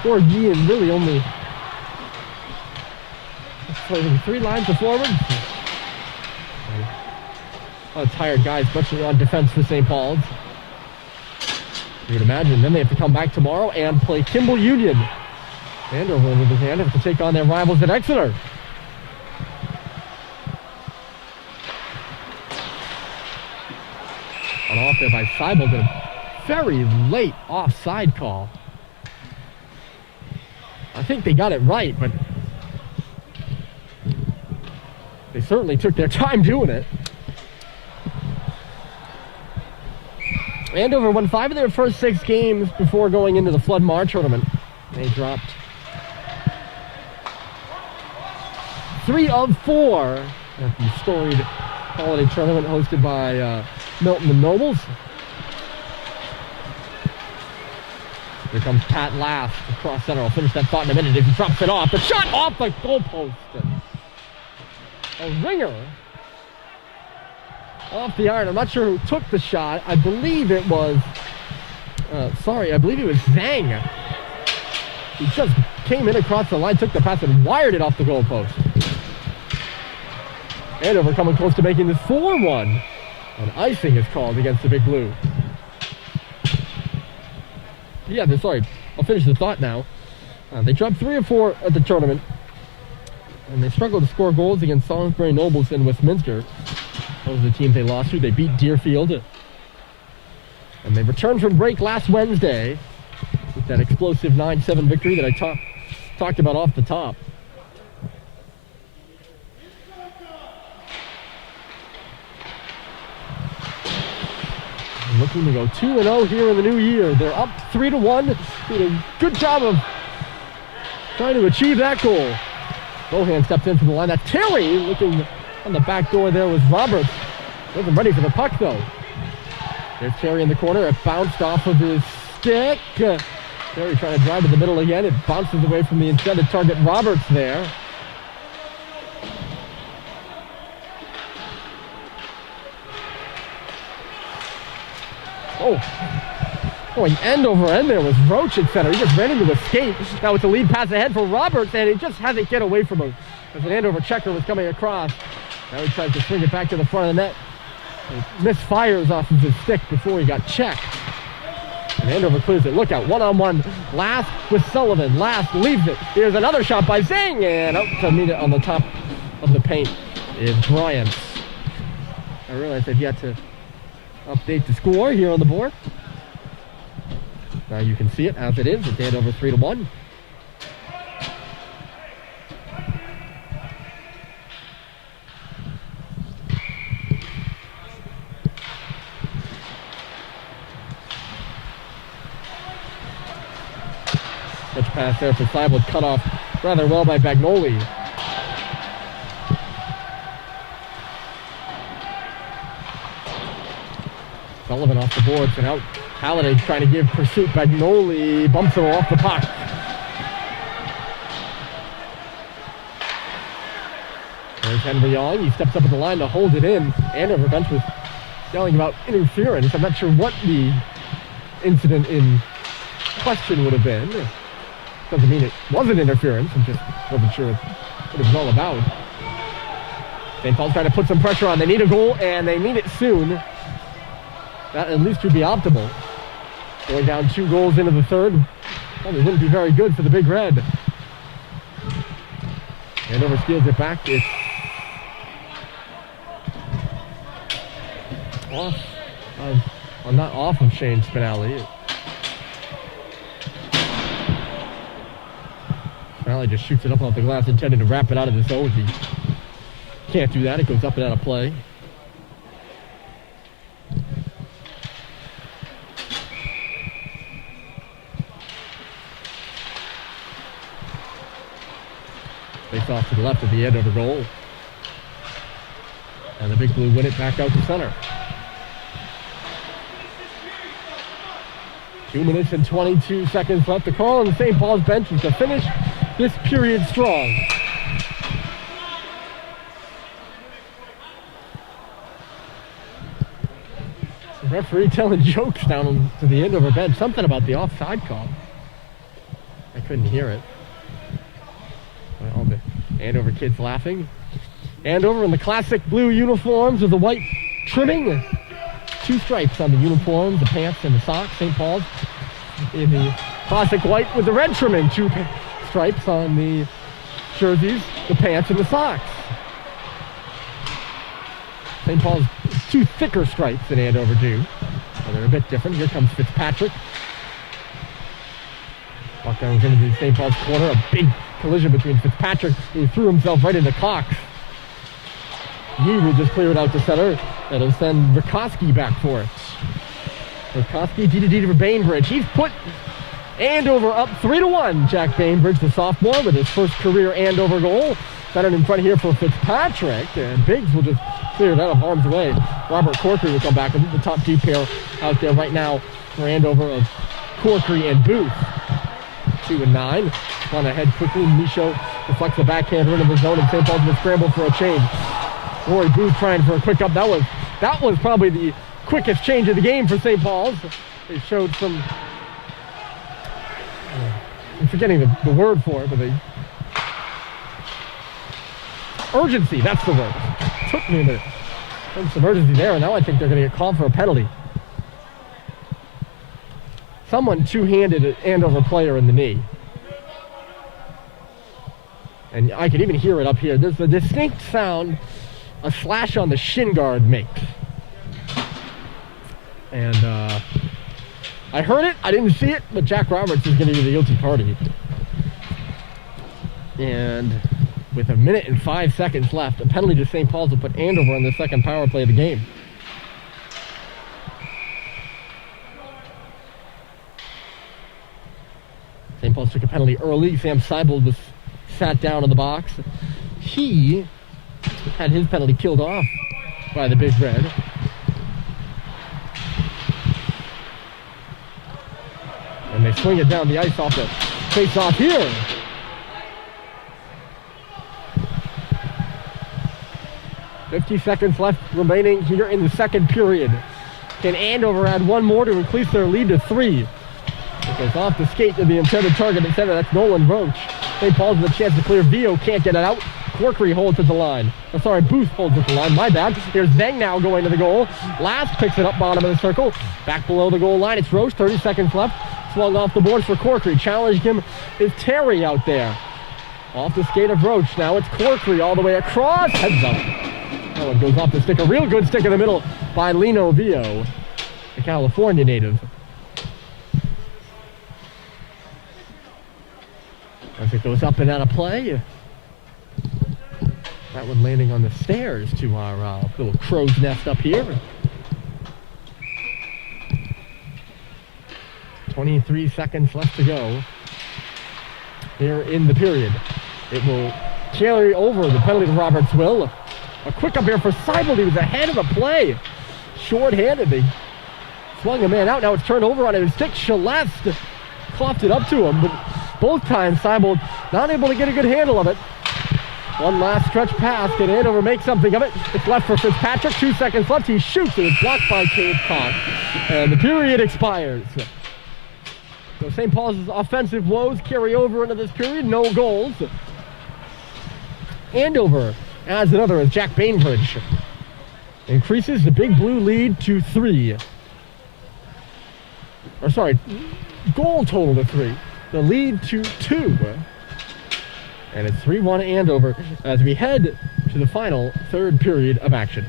4D and really only playing 3 lines of forwards. A lot of tired guys, especially on defense for St. Paul's. You would imagine then they have to come back tomorrow and play Kimball Union. Andover with his hand have to take on their rivals at Exeter. On off there by Seibel, gonna very late offside call. I think they got it right, but they certainly took their time doing it. Andover won 5 of their first 6 games before going into the Flood Mar tournament. They dropped 3 of 4 at the storied holiday tournament hosted by Milton and Nobles. Here comes Pat Last across center. I'll finish that thought in a minute if he drops it off. The shot off the goalpost. A ringer off the iron. I'm not sure who took the shot. I believe it was, I believe it was Zhang. He just came in across the line, took the pass, and wired it off the goalpost. Andover coming close to making this 4-1. And icing is called against the Big Blue. Yeah, I'll finish the thought now. They dropped 3 of 4 at the tournament. And they struggled to score goals against Salisbury Nobles and Westminster. Those are the teams they lost to. They beat Deerfield. And they returned from break last Wednesday with that explosive 9-7 victory that I talked about off the top. Looking to go 2-0 here in the new year. They're up 3-1. Did a good job of trying to achieve that goal. Bohan stepped in from the line. That's Terry looking on the back door there was Roberts. Wasn't ready for the puck though. There's Terry in the corner. It bounced off of his stick. Terry trying to drive to the middle again. It bounces away from the intended target, Roberts there. Oh, boy, Andover end there was Roach at center. He just ran into a skate. Now it's a lead pass ahead for Roberts, and he just had to get away from him as an Andover checker was coming across. Now he tries to swing it back to the front of the net. He misfires off of his stick before he got checked. And Andover clears it. Look out, one-on-one. Last with Sullivan. Last leaves it. Here's another shot by Zhang, and out to meet it on the top of the paint is Bryant. I realized I've yet to update the score here on the board. Now you can see it as it is. It's Andover 3-1. Switch pass there for Seibel, cut off rather well by Bagnoli. Sullivan off the boards and out. Halliday trying to give pursuit. Bagnoli bumps him off the puck. There's Henry Young. He steps up at the line to hold it in. Andover bench was yelling about interference. I'm not sure what the incident in question would have been. Doesn't mean it wasn't interference. I just wasn't sure what it was all about. St. Paul's trying to put some pressure on. They need a goal, and they need it soon. That at least would be optimal. Going down 2 goals into the third. Probably wouldn't be very good for the Big Red. Andover steals it back. It's off of, well, not off of Shane Spinelli. Spinelli just shoots it up off the glass, intending to wrap it out of the zone. He can't do that. It goes up and out of play. Face off to the left of the Andover goal. And the Big Blue win it back out to center. 2 minutes and 22 seconds left. The call on the St. Paul's bench is to finish this period strong. The referee telling jokes down to the Andover bench. Something about the offside call. I couldn't hear it. All the Andover kids laughing. Andover in the classic blue uniforms with the white trimming. 2 stripes on the uniforms, the pants and the socks. St. Paul's in the classic white with the red trimming. 2 stripes on the jerseys, the pants and the socks. St. Paul's 2 thicker stripes than Andover do. they're a bit different. Here comes Fitzpatrick. Buck goes into the St. Paul's corner. A big collision between Fitzpatrick. He threw himself right into Cox. He will just clear it out to center. It'll send Rikoski back for it. Rikoski, D for Bainbridge. He's put Andover up 3-1. Jack Bainbridge, the sophomore, with his first career Andover goal. Centered in front here for Fitzpatrick. And Biggs will just clear it out of harm's way. Robert Corkery will come back with the top two pair out there right now for Andover of Corkery and Booth. 2 and 9. On ahead quickly. Michaud deflects the backhander into the zone, and St. Paul's going to scramble for a change. Rory Booth trying for a quick up. That was probably the quickest change of the game for St. Paul's. They showed some, I'm forgetting the word for it, but they, urgency, that's the word. Took me a minute. Some urgency there, and now I think they're going to get called for a penalty. Someone two-handed an Andover player in the knee. And I could even hear it up here. There's a distinct sound a slash on the shin guard makes. And I heard it, I didn't see it, but Jack Roberts is going to be the guilty party. And with 1 minute and 5 seconds left, a penalty to St. Paul's will put Andover on the second power play of the game. St. Paul's took a penalty early. Sam Seibold was sat down in the box. He had his penalty killed off by the Big Red. And they swing it down the ice off the face-off here. "50 seconds left remaining here in the second period. Can Andover add one more to increase their lead to 3? It goes off the skate to the intended target at center. That's Nolan Roach. St. Paul's with a chance to clear. Vio can't get it out. Corkery holds at the line. Oh, sorry, Booth holds at the line. My bad. Here's Zeng now going to the goal. Last picks it up bottom of the circle. Back below the goal line. It's Roach. 30 seconds left. Swung off the boards for Corkery. Challenged him is Terry out there. Off the skate of Roach. Now it's Corkery all the way across. Heads up. That one goes off the stick. A real good stick in the middle by Lino Vio, the California native. As it goes up and out of play. That one landing on the stairs to our little crow's nest up here. 23 seconds left to go here in the period. It will carry over. The penalty to Roberts will. A quick up here for Seibold. He was ahead of the play. Short-handed. They swung a man out. Now it's turned over on his stick. Celeste coughed it up to him, but both times Seibold not able to get a good handle of it. One last stretch pass. Can Andover make something of it? It's left for Fitzpatrick. 2 seconds left. He shoots it. It's blocked by Cade Cox. And the period expires. So St. Paul's offensive woes carry over into this period. No goals. Andover adds another as Jack Bainbridge increases the Big Blue lead to 3. Or sorry, goal total to 3. The lead to 2. And it's 3-1 Andover as we head to the final third period of action.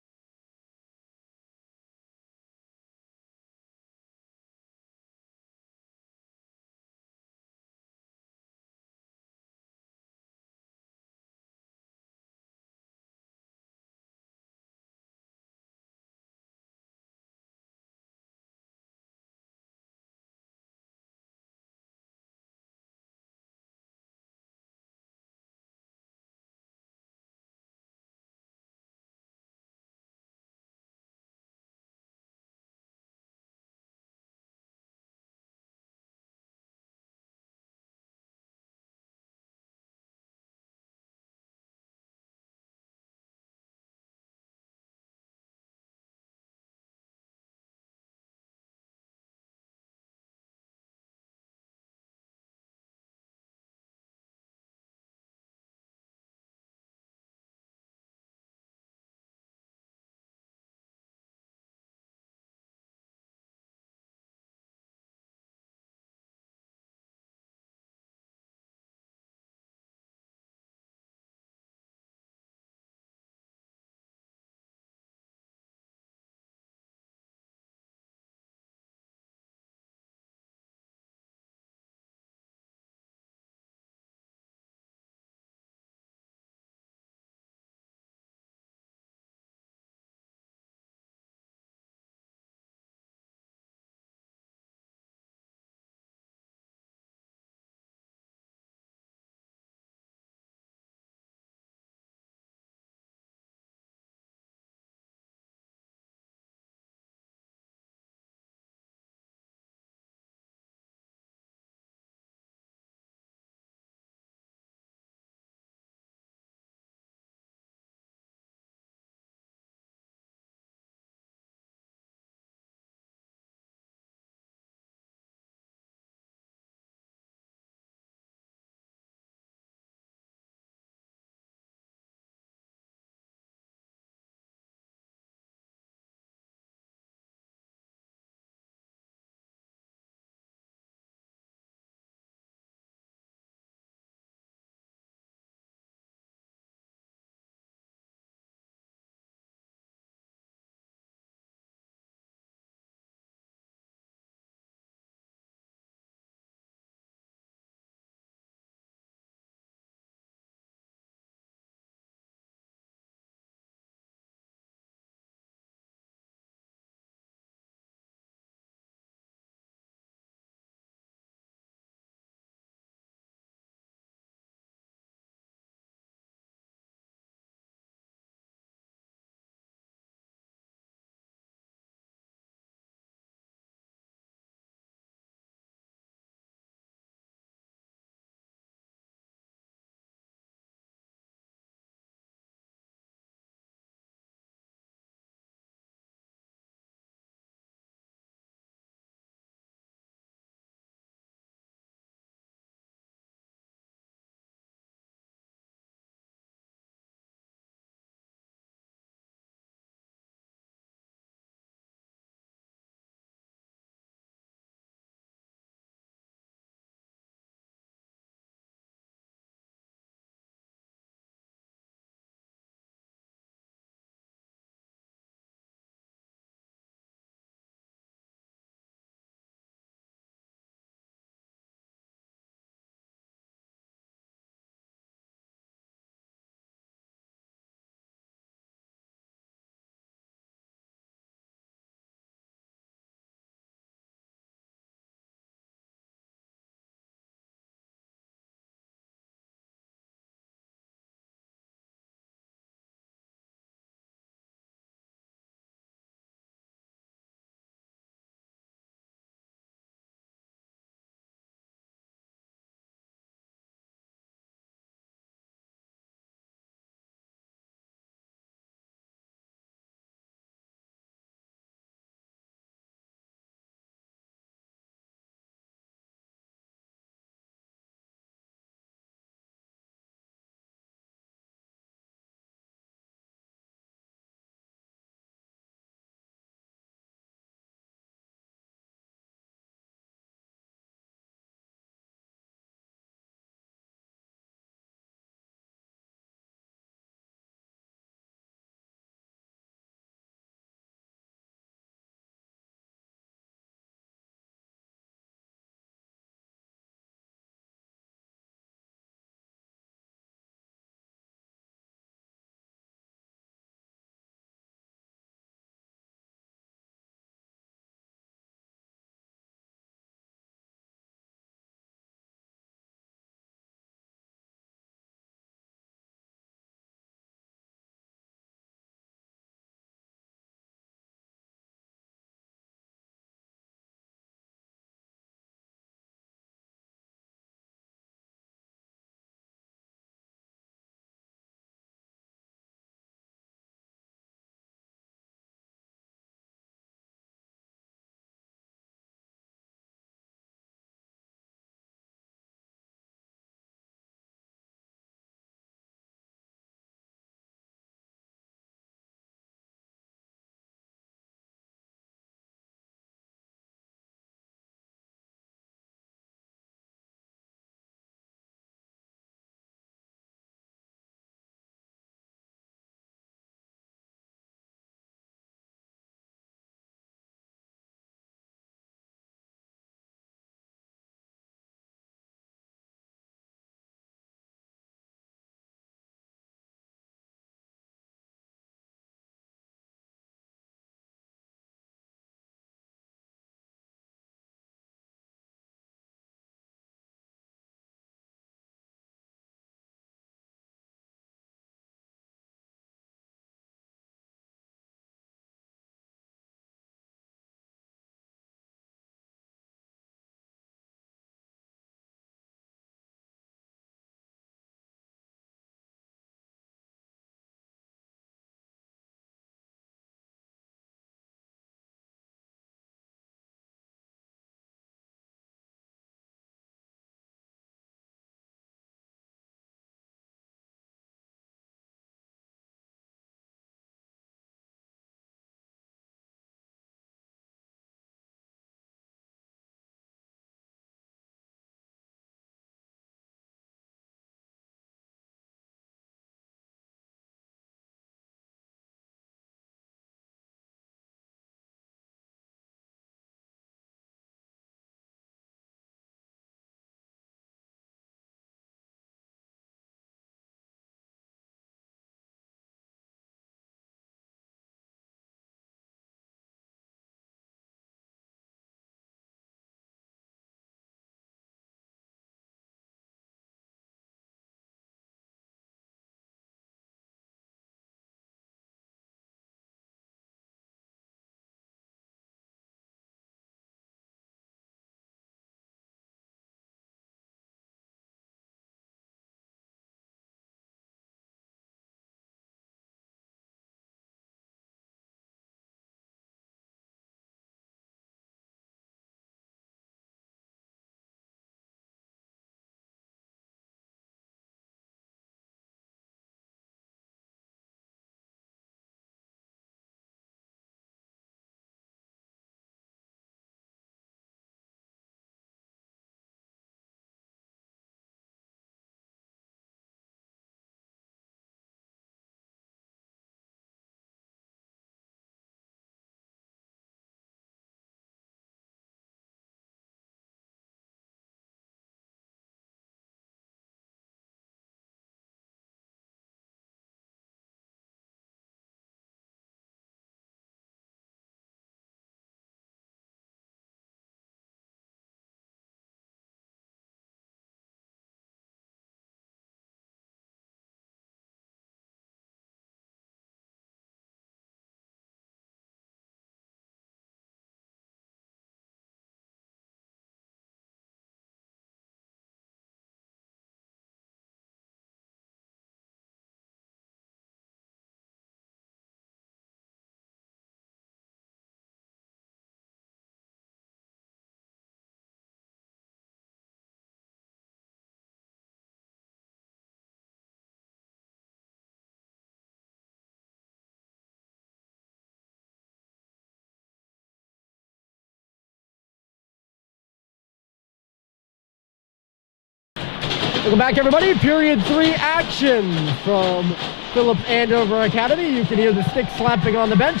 Welcome back, everybody. Period 3 action from Phillips Andover Academy. You can hear the stick slapping on the bench.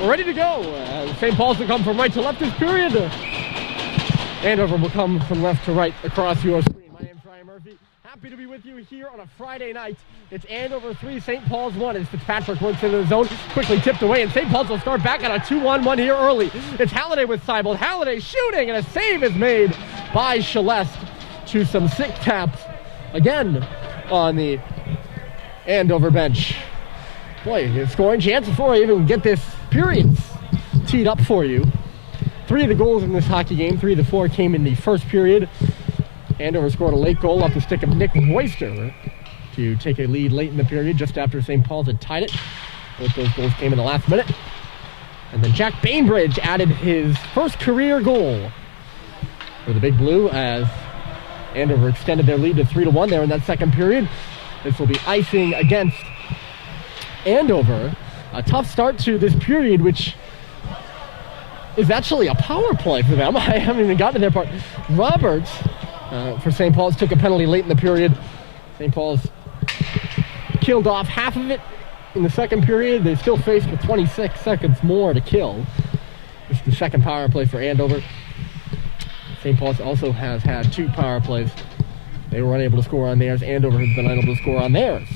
We're ready to go. St. Paul's will come from right to left this period. Andover will come from left to right across your screen. My name's Ryan Murphy. Happy to be with you here on a Friday night. It's Andover 3, St. Paul's 1 as Fitzpatrick works into the zone. Quickly tipped away, and St. Paul's will start back on a 2-1-1 here early. It's Halliday with Seibel. Halliday shooting, and a save is made by Celeste to some sick taps again on the Andover bench. Boy, a scoring chance before I even get this period teed up for you. 3 of the goals in this hockey game, 3 of the 4 came in the first period. Andover scored a late goal off the stick of Nick Royster to take a lead late in the period, just after St. Paul's had tied it. Both those goals came in the last minute. And then Jack Bainbridge added his first career goal for the Big Blue as Andover extended their lead to 3-1 there in that second period. This will be icing against Andover. A tough start to this period, which is actually a power play for them. I haven't even gotten to their part. Roberts for St. Paul's took a penalty late in the period. St. Paul's killed off half of it in the second period. They still faced with 26 seconds more to kill. This is the second power play for Andover. St. Paul's also has had 2 power plays. They were unable to score on theirs. Andover has been unable to score on theirs.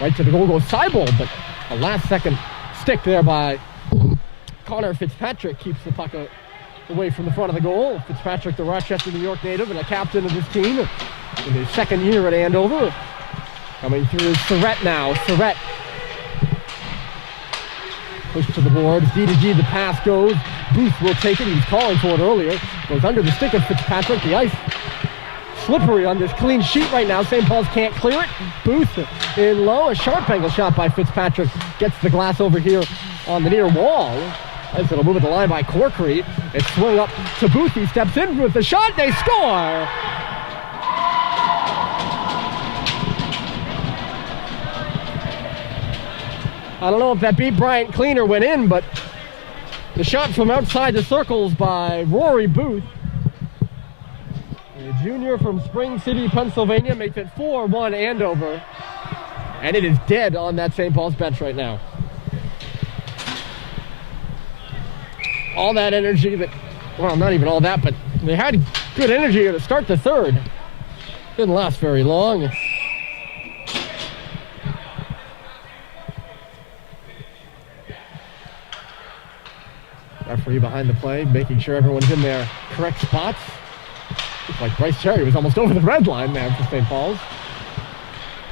Right to the goal goes Seibel, but a last-second stick there by Connor Fitzpatrick keeps the puck away from the front of the goal. Fitzpatrick, the Rochester, New York native, and a captain of this team in his second year at Andover. Coming through is Surrett now. Surrett pushed to the boards. D to G, the pass goes. Booth will take it. He was calling for it earlier. Goes under the stick of Fitzpatrick. The ice slippery on this clean sheet right now. St. Paul's can't clear it. Booth in low. A sharp angle shot by Fitzpatrick. Gets the glass over here on the near wall. As it'll move at the line by Corkery. It's swung up to Booth. He steps in with the shot. They score! I don't know if that beat Bryant Cleaner went in, but the shot from outside the circles by Rory Booth, a junior from Spring City, Pennsylvania, makes it 4-1 Andover. And it is dead on that St. Paul's bench right now. All that energy that, well, not even all that, but they had good energy to start the third. Didn't last very long. Referee behind the play, making sure everyone's in their correct spots. Looks like Bryce Terry was almost over the red line there for St. Paul's.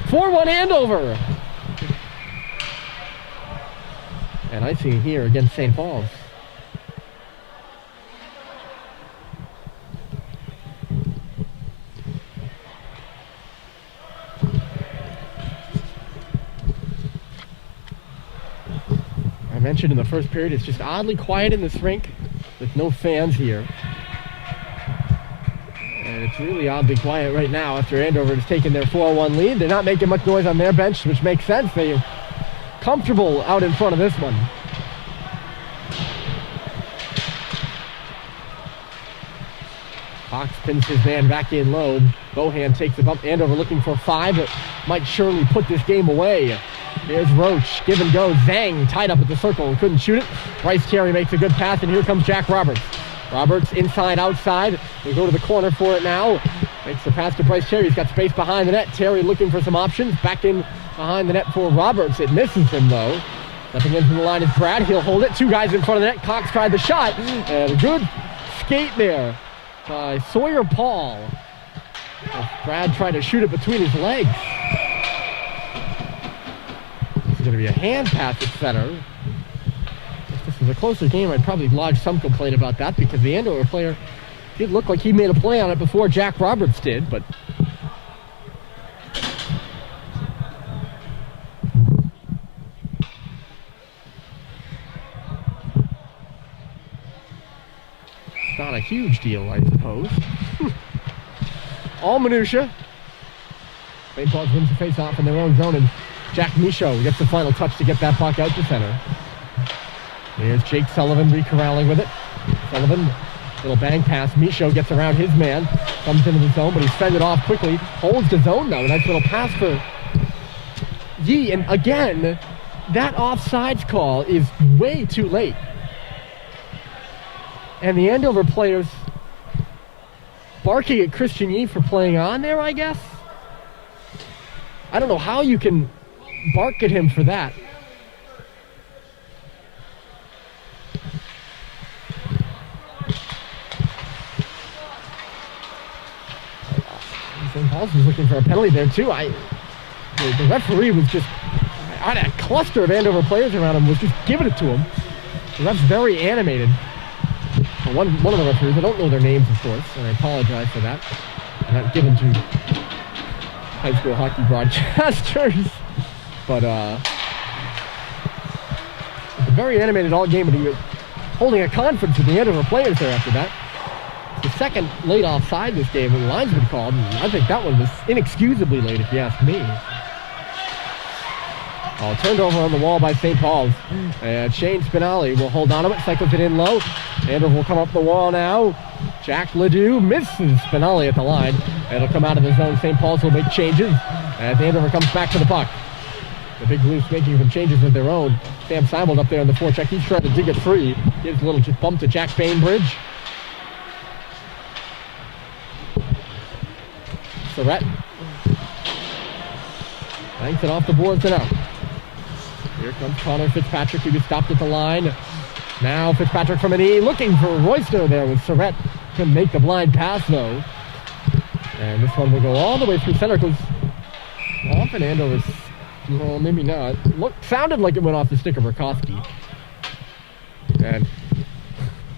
4-1 Andover. And icing here against St. Paul's. I mentioned in the first period, it's just oddly quiet in this rink with no fans here. And it's really oddly quiet right now after Andover has taken their 4-1 lead. They're not making much noise on their bench, which makes sense. They're comfortable out in front of this one. Fox pins his man back in low. Bohan takes the bump. Andover looking for 5. It might surely put this game away. Here's Roach, give and go. Zhang tied up at the circle and couldn't shoot it. Bryce Terry makes a good pass, and here comes Jack Roberts. Roberts inside, outside. They go to the corner for it now. Makes the pass to Bryce Terry. He's got space behind the net. Terry looking for some options. Back in behind the net for Roberts. It misses him, though. Stepping in from the line is Brad. He'll hold it. 2 guys in front of the net. Cox tried the shot. And a good skate there by Sawyer Paul. Brad tried to shoot it between his legs. Going to be a hand pass at center. If this was a closer game, I'd probably lodge some complaint about that because the Andover player did look like he made a play on it before Jack Roberts did, but it's not a huge deal, I suppose. All minutia. St. Paul's wins the face-off in their own zone, and Jack Michaud gets the final touch to get that puck out to center. Here's Jake Sullivan re-corralling with it. Sullivan Little bang pass. Micho gets around his man. Comes into the zone, but he's fended off quickly. Holds the zone, though. Nice little pass for Yee. And again, that offsides call is way too late. And the Andover players barking at Christian Yee for playing on there, I guess. I don't know how you can bark at him for that. St. Paul's was looking for a penalty there too. The referee was just, I had a cluster of Andover players around him, was just giving it to him. The ref's very animated. One of the referees, I don't know their names, of course, and I apologize for that. I'm not given to high school hockey broadcasters, but very animated all game, and he was holding a conference with the Andover players there after that. The second late offside this game when the linesman called, and I think that one was inexcusably late if you ask me. Turned over on the wall by St. Paul's. And Shane Spinelli will hold on to it, cycles it in low. Andover will come up the wall now. Jack Ledoux misses Spinelli at the line. It'll come out of the zone. St. Paul's will make changes as Andover comes back to the puck. The Big Blues making some changes of their own. Sam Simon up there on the forecheck. He's trying to dig it free. Gives a little bump to Jack Bainbridge. Surratt banks it off the boards and out. Here comes Connor Fitzpatrick, who gets stopped at the line. Now Fitzpatrick from an E, looking for Royster there with Surratt. Couldn't make the blind pass though. And this one will go all the way through center, goes off and Andover's, well, maybe not. Sounded like it went off the stick of Rakowski. And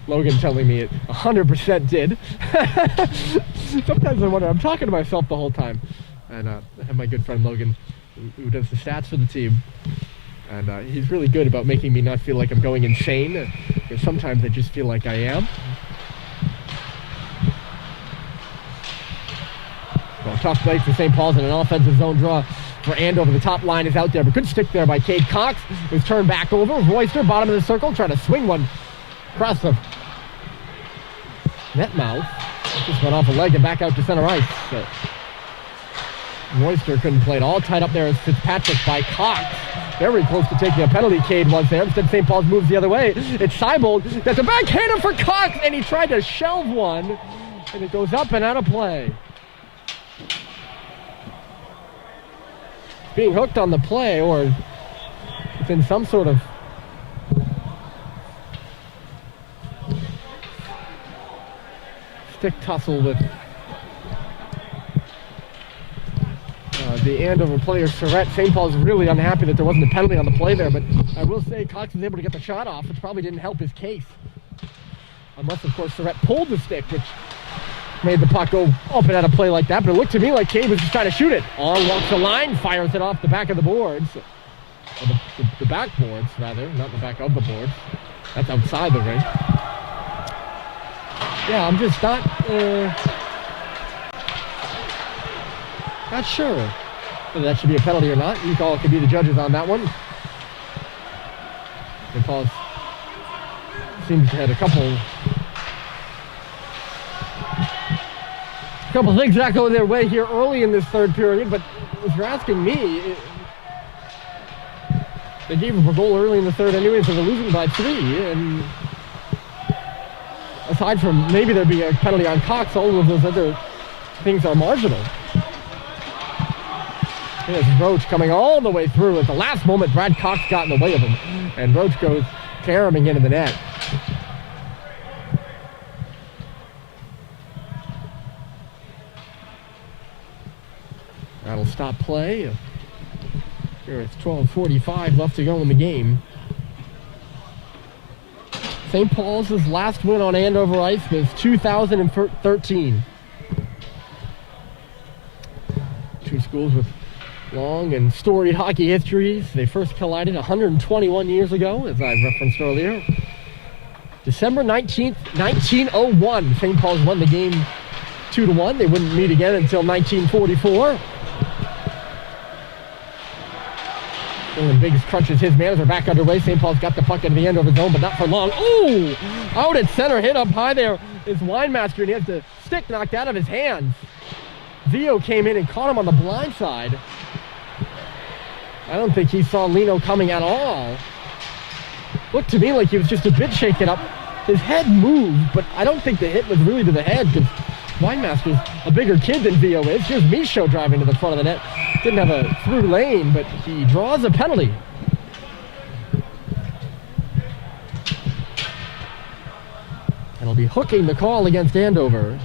Logan telling me it 100% did. Sometimes I wonder, I'm talking to myself the whole time. And I have my good friend Logan, who does the stats for the team. And he's really good about making me not feel like I'm going insane. Because sometimes I just feel like I am. Well, tough break for St. Paul's in an offensive zone draw for Andover. The top line is out there, but good stick there by Cade Cox. It was turned back over. Royster, bottom of the circle, trying to swing one across the net mouth. Just went off a leg and back out to center ice. So Royster couldn't play it. All tied up there is Fitzpatrick by Cox. Very close to taking a penalty. Cade was there. Instead, St. Paul's moves the other way. It's Seibold. That's a backhander for Cox, and he tried to shelve one, and it goes up and out of play. Being hooked on the play, or it's in some sort of stick tussle with the Andover player, Surratt. St. Paul's really unhappy that there wasn't a penalty on the play there, but I will say Cox was able to get the shot off, which probably didn't help his case. Unless, of course, Surratt pulled the stick, which made the puck go up and out of play like that, but it looked to me like Cade was just trying to shoot it. On walks the line, fires it off the back of the boards. Or the back boards, rather, not the back of the boards. That's outside the rink. Yeah, I'm just not sure whether that should be a penalty or not. You all could be the judges on that one. St. Paul's seems to have had a couple things not going their way here early in this third period, but if you're asking me, they gave up a goal early in the third anyway, so they're losing by 3, and aside from maybe there'd be a penalty on Cox, all of those other things are marginal. Here's Roach coming all the way through. At the last moment, Brad Cox got in the way of him, and Roach goes caroming into the net. That'll stop play. Here it's 12:45 left to go in the game. St. Paul's last win on Andover ice was 2013. Two schools with long and storied hockey histories. They first collided 121 years ago, as I referenced earlier. December 19th, 1901, St. Paul's won the game 2-1. They wouldn't meet again until 1944. One of the biggest crunches his man as they're back underway. St. Paul's got the puck into the end of his zone, but not for long. Ooh! Out at center, hit up high there is Winemaster, and he has the stick knocked out of his hands. Vio came in and caught him on the blind side. I don't think he saw Lino coming at all. Looked to me like he was just a bit shaken up. His head moved, but I don't think the hit was really to the head because Winemaster's a bigger kid than Vio is. Here's Michaud driving to the front of the net. Didn't have a through lane, but he draws a penalty. And he'll be hooking the call against Andover.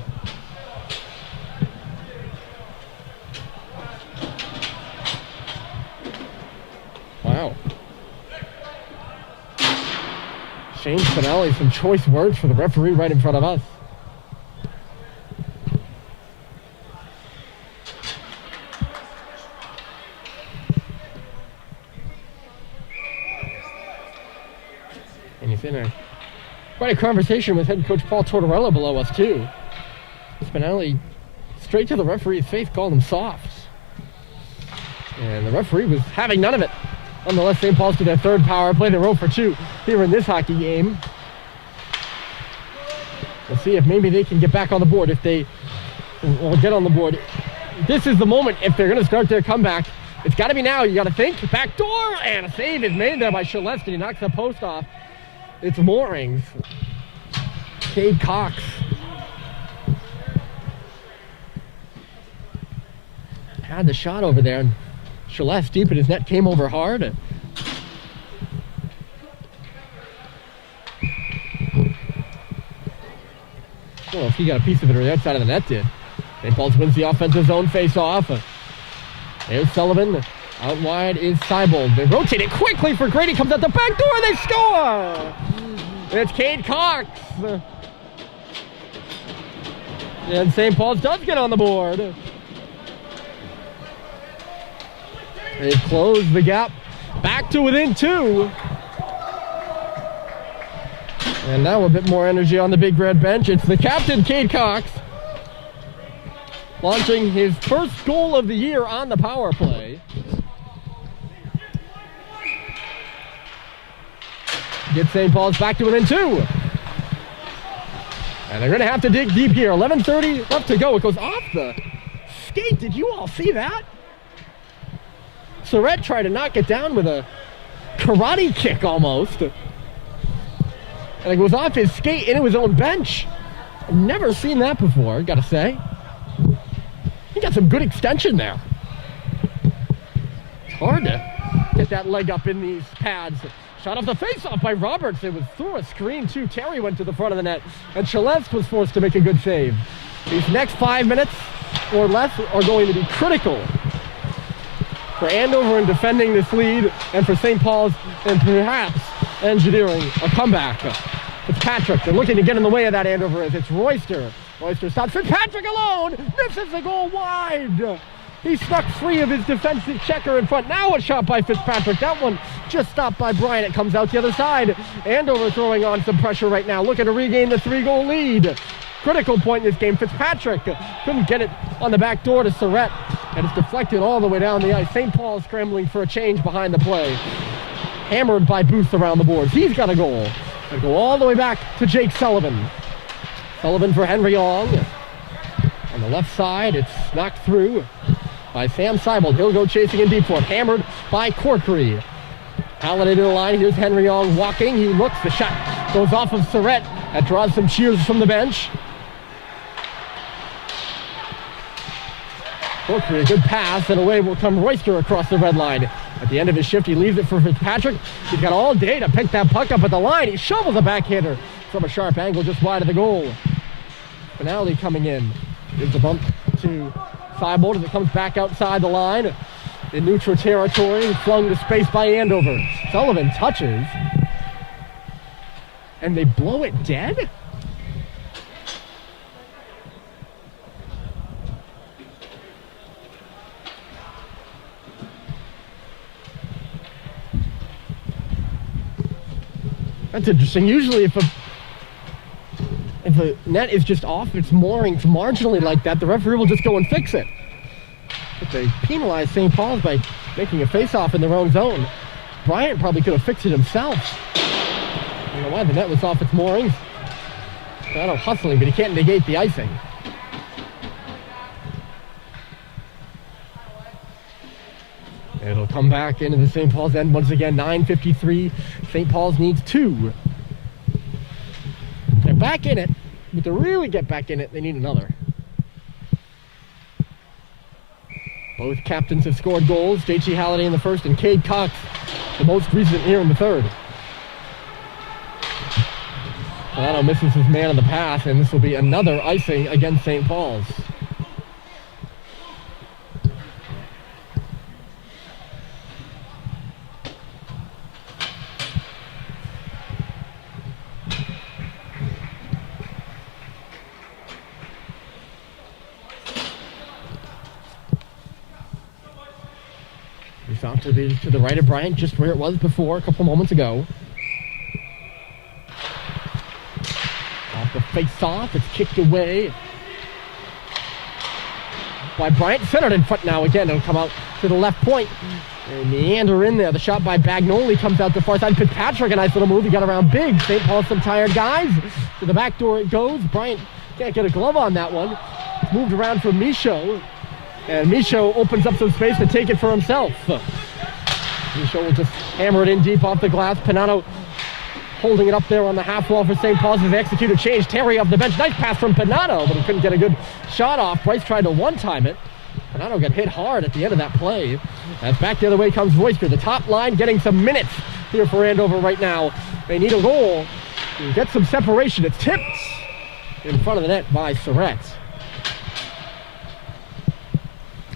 Wow. Shane Spinelli, some choice words for the referee right in front of us. And he's in quite a conversation with head coach Paul Tortorella below us too. Spinelli straight to the referee's face, called him soft. And the referee was having none of it. Nonetheless, St. Paul's to their third power play. They're 0 for 2 here in this hockey game. We'll see if maybe they can get back on the board. If they will get on the board. This is the moment if they're going to start their comeback. It's got to be now. You got to think. Back door, and a save is made there by Shaleski. He knocks the post off. It's Moorings. Cade Cox. Had the shot over there, and Shaleski deep in his net came over hard. Well, if he got a piece of it or the outside of the net did. St. Paul's wins the offensive zone face-off. There's Sullivan. Out wide is Seibold. They rotate it quickly for Grady. Comes out the back door. They score! It's Cade Cox. And St. Paul's does get on the board. They've closed the gap back to within 2. And now a bit more energy on the Big Red bench. It's the captain, Cade Cox, launching his first goal of the year on the power play. Get St. Paul's back to within 2. And they're going to have to dig deep here. 11:30 left to go. It goes off the skate. Did you all see that? Surratt tried to knock it down with a karate kick almost. And it goes off his skate into his own bench. I've never seen that before, gotta say. He got some good extension there. It's hard to get that leg up in these pads. Shot off the face-off by Roberts. It was through a screen too. Terry went to the front of the net, and Shaleski was forced to make a good save. These next 5 minutes or less are going to be critical for Andover in defending this lead, and for St. Paul's and perhaps engineering a comeback. Fitzpatrick, they're looking to get in the way of that Andover is. It's Royster. Royster stops Fitzpatrick alone. Misses the goal wide. He snuck free of his defensive checker in front. Now a shot by Fitzpatrick. That one just stopped by Bryant. It comes out the other side. Andover throwing on some pressure right now, looking to regain the 3-goal lead. Critical point in this game. Fitzpatrick couldn't get it on the back door to Surratt, and it's deflected all the way down the ice. St. Paul scrambling for a change behind the play. Hammered by Booth around the boards. He's got a goal. Gonna go all the way back to Jake Sullivan. Sullivan for Henry Ong. On the left side, it's knocked through by Sam Seibold. He'll go chasing in deep for it. Hammered by Corkery. Halliday to the line. Here's Henry Ong walking. He looks. The shot goes off of Surratt. That draws some cheers from the bench. Corkery, a good pass, and away will come Royster across the red line. At the end of his shift, he leaves it for Fitzpatrick. He's got all day to pick that puck up at the line. He shovels a backhander from a sharp angle just wide of the goal. Finale coming in. Gives the bump to Seibold as it comes back outside the line. In neutral territory, flung to space by Andover. Sullivan touches. And they blow it dead? That's interesting. Usually if a net is just off its moorings marginally like that, the referee will just go and fix it. But they penalize St. Paul's by making a face-off in their own zone. Bryant probably could have fixed it himself. I don't know why the net was off its moorings. Panano hustling, but he can't negate the icing. And it'll come back into the St. Paul's end once again. 9:53. St. Paul's needs 2. They're back in it, but to really get back in it, they need another. Both captains have scored goals. J.T. Halliday in the first and Cade Cox, the most recent here in the third. Panano misses his man on the pass, and this will be another icing against St. Paul's. He's off to the right of Bryant, just where it was before a couple moments ago. Off the face-off, it's kicked away by Bryant. Centered in front now again. It'll come out to the left point. And meander in there. The shot by Bagnoli comes out the far side. Fitzpatrick, a nice little move. He got around big. St. Paul's some tired guys. To the back door it goes. Bryant can't get a glove on that one. It's moved around for Michaud. And Michaud opens up some space to take it for himself. Michaud will just hammer it in deep off the glass. Panano holding it up there on the half wall for St. Paul's as they execute a change. Terry off the bench. Nice pass from Panano, but he couldn't get a good shot off. Bryce tried to one-time it. Panano got hit hard at the end of that play. As back the other way comes Royster. The top line getting some minutes here for Andover right now. They need a goal to get some separation. It's tipped in front of the net by Surratt.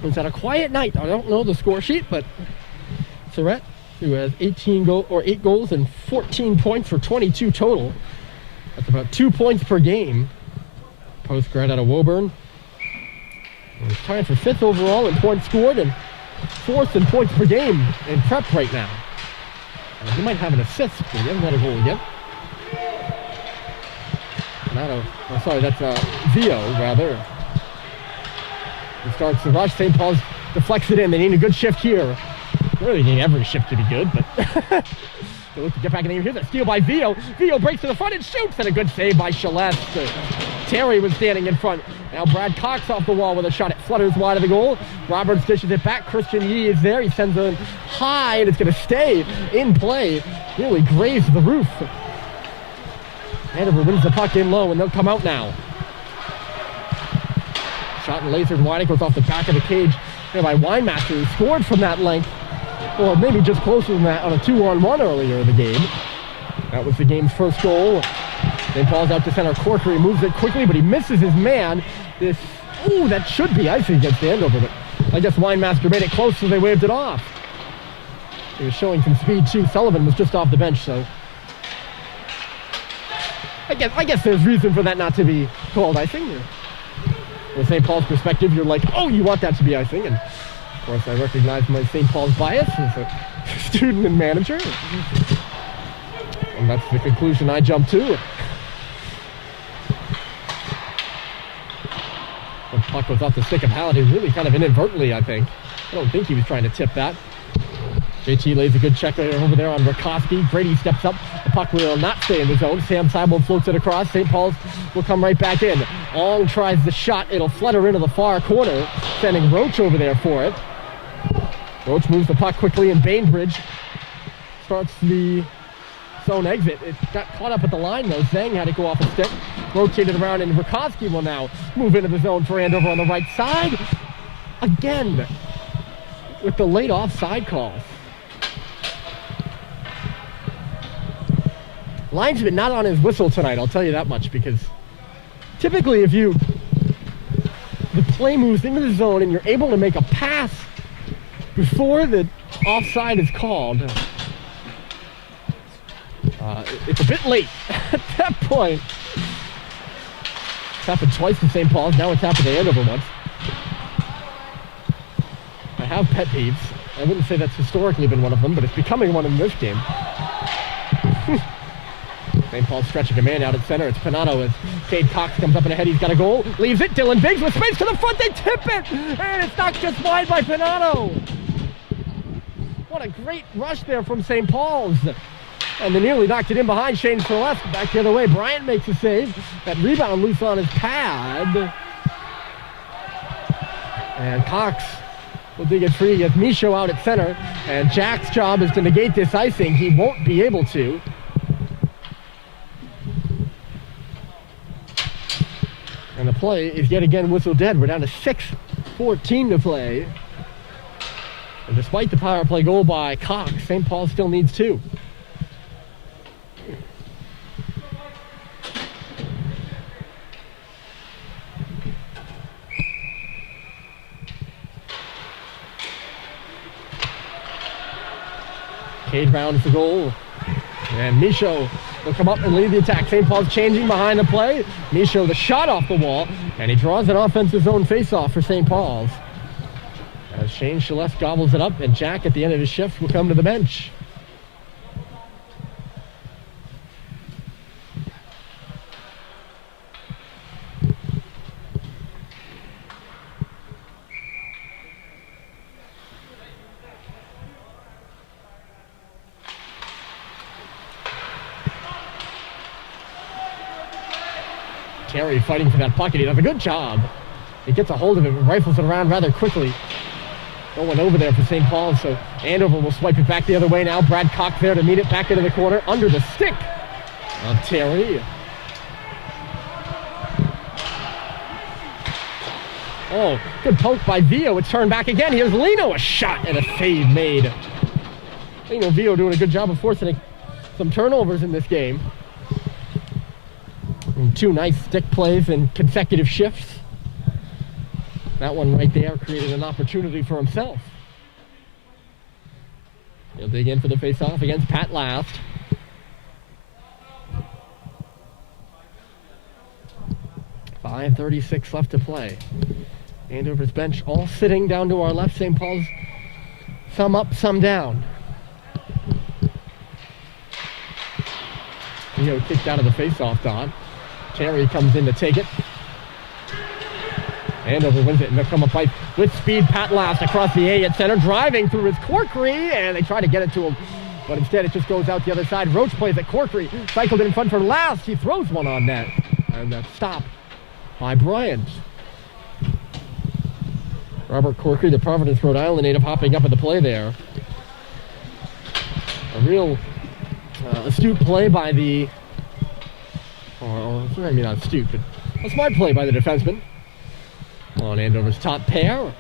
It's had a quiet night. I don't know the score sheet, but Surratt, who has 8 goals and 14 points for 22 total. That's about 2 points per game. Post-grad out of Woburn. And he's tied for 5th overall in points scored and 4th in points per game in prep right now. He might have an assist, but he hasn't had a goal yet. That's Vio, rather. He starts the rush. St. Paul's deflects it in. They need a good shift here. They really need every shift to be good, but they look to get back in the game. Here's a steal by Vio. Vio breaks to the front and shoots, and a good save by Celeste. Terry was standing in front. Now Brad Cox off the wall with a shot. It flutters wide of the goal. Roberts dishes it back. Christian Yee is there. He sends it high, and it's going to stay in play. Really grazed the roof. Andover wins the puck in low, and they'll come out now. Shot and lasered wide. It goes off the back of the cage there by Winemaster, who scored from that length, or maybe just closer than that on a 2-on-1 earlier in the game. That was the game's first goal. St. Paul's out to center. Corkery moves it quickly, but he misses his man. That should be icing against Andover, but I guess Winemaster made it close, so they waved it off. He was showing some speed too. Sullivan was just off the bench, so I guess there's reason for that not to be called icing. From St. Paul's perspective, you're like, oh, you want that to be icing, and of course I recognize my St. Paul's bias as a student and manager, and that's the conclusion I jump to. The puck goes off the stick of Halliday, really kind of inadvertently, I think. I don't think he was trying to tip that. JT lays a good check over there on Rakowski. Brady steps up. The puck will not stay in the zone. Sam Seibel floats it across. St. Paul's will come right back in. Ong tries the shot. It'll flutter into the far corner, sending Roach over there for it. Roach moves the puck quickly, and Bainbridge starts the zone exit. It got caught up at the line, though. Zhang had to go off a stick. Rotated around, and Rakowski will now move into the zone for Andover on the right side. Again, with the late offside call. Linesman not on his whistle tonight, I'll tell you that much, because typically if the play moves into the zone and you're able to make a pass before the offside is called, it's a bit late at that point. It's happened twice to St. Paul's, now it's happened to Andover once. I have pet peeves. I wouldn't say that's historically been one of them, but it's becoming one in this game. St. Paul's stretching a man out at center. It's Panano as Cade Cox comes up and ahead. He's got a goal. Leaves it. Dylan Biggs with space to the front. They tip it. And it's knocked just wide by Panano. What a great rush there from St. Paul's. And they nearly knocked it in behind Shane Celeste. Back the other way. Bryant makes a save. That rebound loose on his pad. And Cox will dig it free. He has Michaud out at center. And Jack's job is to negate this icing. He won't be able to. And the play is yet again whistle dead. We're down to 6:14 to play. And despite the power play goal by Cox, St. Paul still needs 2. Cage round for goal. And Michaud will come up and lead the attack. St. Paul's changing behind the play. Michaud, the shot off the wall. And he draws an offensive zone faceoff for St. Paul's. As Shane Celeste gobbles it up, and Jack at the end of his shift will come to the bench. Terry fighting for that puck. He does a good job. He gets a hold of it and rifles it around rather quickly. No one over there for St. Paul, so Andover will swipe it back the other way now. Brad Cox there to meet it back into the corner under the stick of Terry. Oh, good poke by Vio. It's turned back again. Here's Lino, a shot and a save made. Lino Vio doing a good job of forcing some turnovers in this game. And 2 nice stick plays in consecutive shifts. That one right there created an opportunity for himself. He'll dig in for the face-off against Pat Last. .5:36 left to play. Andover's bench all sitting down to our left. St. Paul's some up, some down. Leo kicked out of the face-off dot. Terry comes in to take it. Andover wins it, and they'll come up fight with speed. Pat Last across the A at center, driving through his Corkery, and they try to get it to him, but instead it just goes out the other side. Roach plays at Corkery, cycled in front for Last. He throws one on net, and that's stopped by Bryant. Robert Corkery, the Providence, Rhode Island native, hopping up at the play there. A real astute play by the, or maybe not astute, but a smart play by the defenseman on Andover's top pair.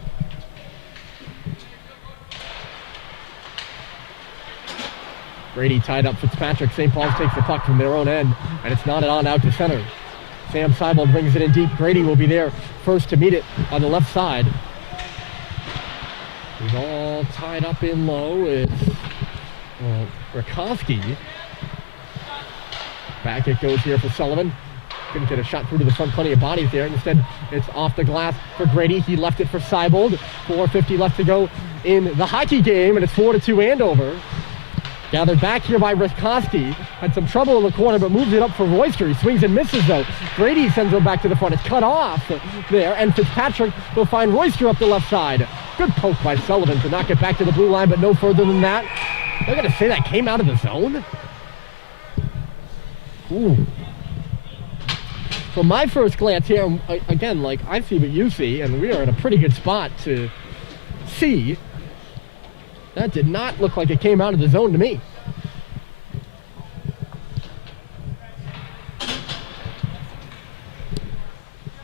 Grady tied up Fitzpatrick. St. Paul's takes the puck from their own end, and it's knotted on out to center. Sam Seibold brings it in deep. Grady will be there first to meet it on the left side. He's all tied up in low. It's Rakowski. Back it goes here for Sullivan. Couldn't get a shot through to the front, plenty of bodies there. Instead, it's off the glass for Grady. He left it for Seibold. 4:50 left to go in the hockey game, and it's 4-2 Andover. Gathered back here by Rakowski. Had some trouble in the corner, but moves it up for Royster. He swings and misses, though. Grady sends him back to the front. It's cut off there, and Fitzpatrick will find Royster up the left side. Good poke by Sullivan to knock it back to the blue line, but no further than that. They're going to say that came out of the zone? Ooh. From my first glance here, again, like I see what you see, and we are in a pretty good spot to see. That did not look like it came out of the zone to me.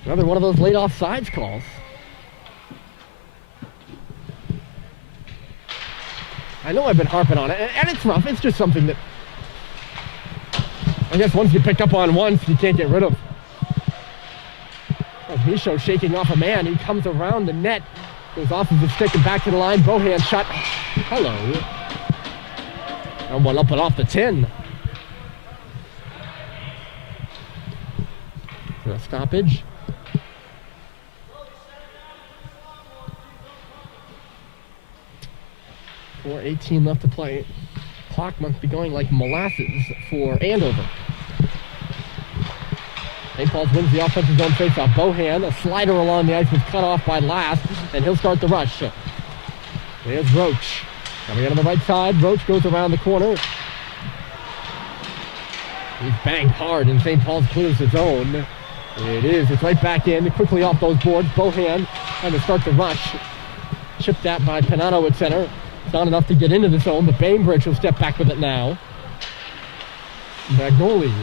Another one of those late offsides calls. I know I've been harping on it, and it's rough. It's just something that I guess once you pick up on once, you can't get rid of. Michaud shaking off a man. He comes around the net, goes off of the stick and back to the line. Bohan shot. Hello. And one up and off the 10. For a stoppage. .4:18 left to play. Clock must be going like molasses for Andover. St. Paul's wins the offensive zone faceoff. Bohan, a slider along the ice, was cut off by Last, and he'll start the rush. There's Roach. Coming in on the right side, Roach goes around the corner. He's banged hard, and St. Paul's clears his own. It is. It's right back in, quickly off those boards. Bohan trying to start the rush. Chipped that by Panano at center. It's not enough to get into the zone, but Bainbridge will step back with it now. Magnoli.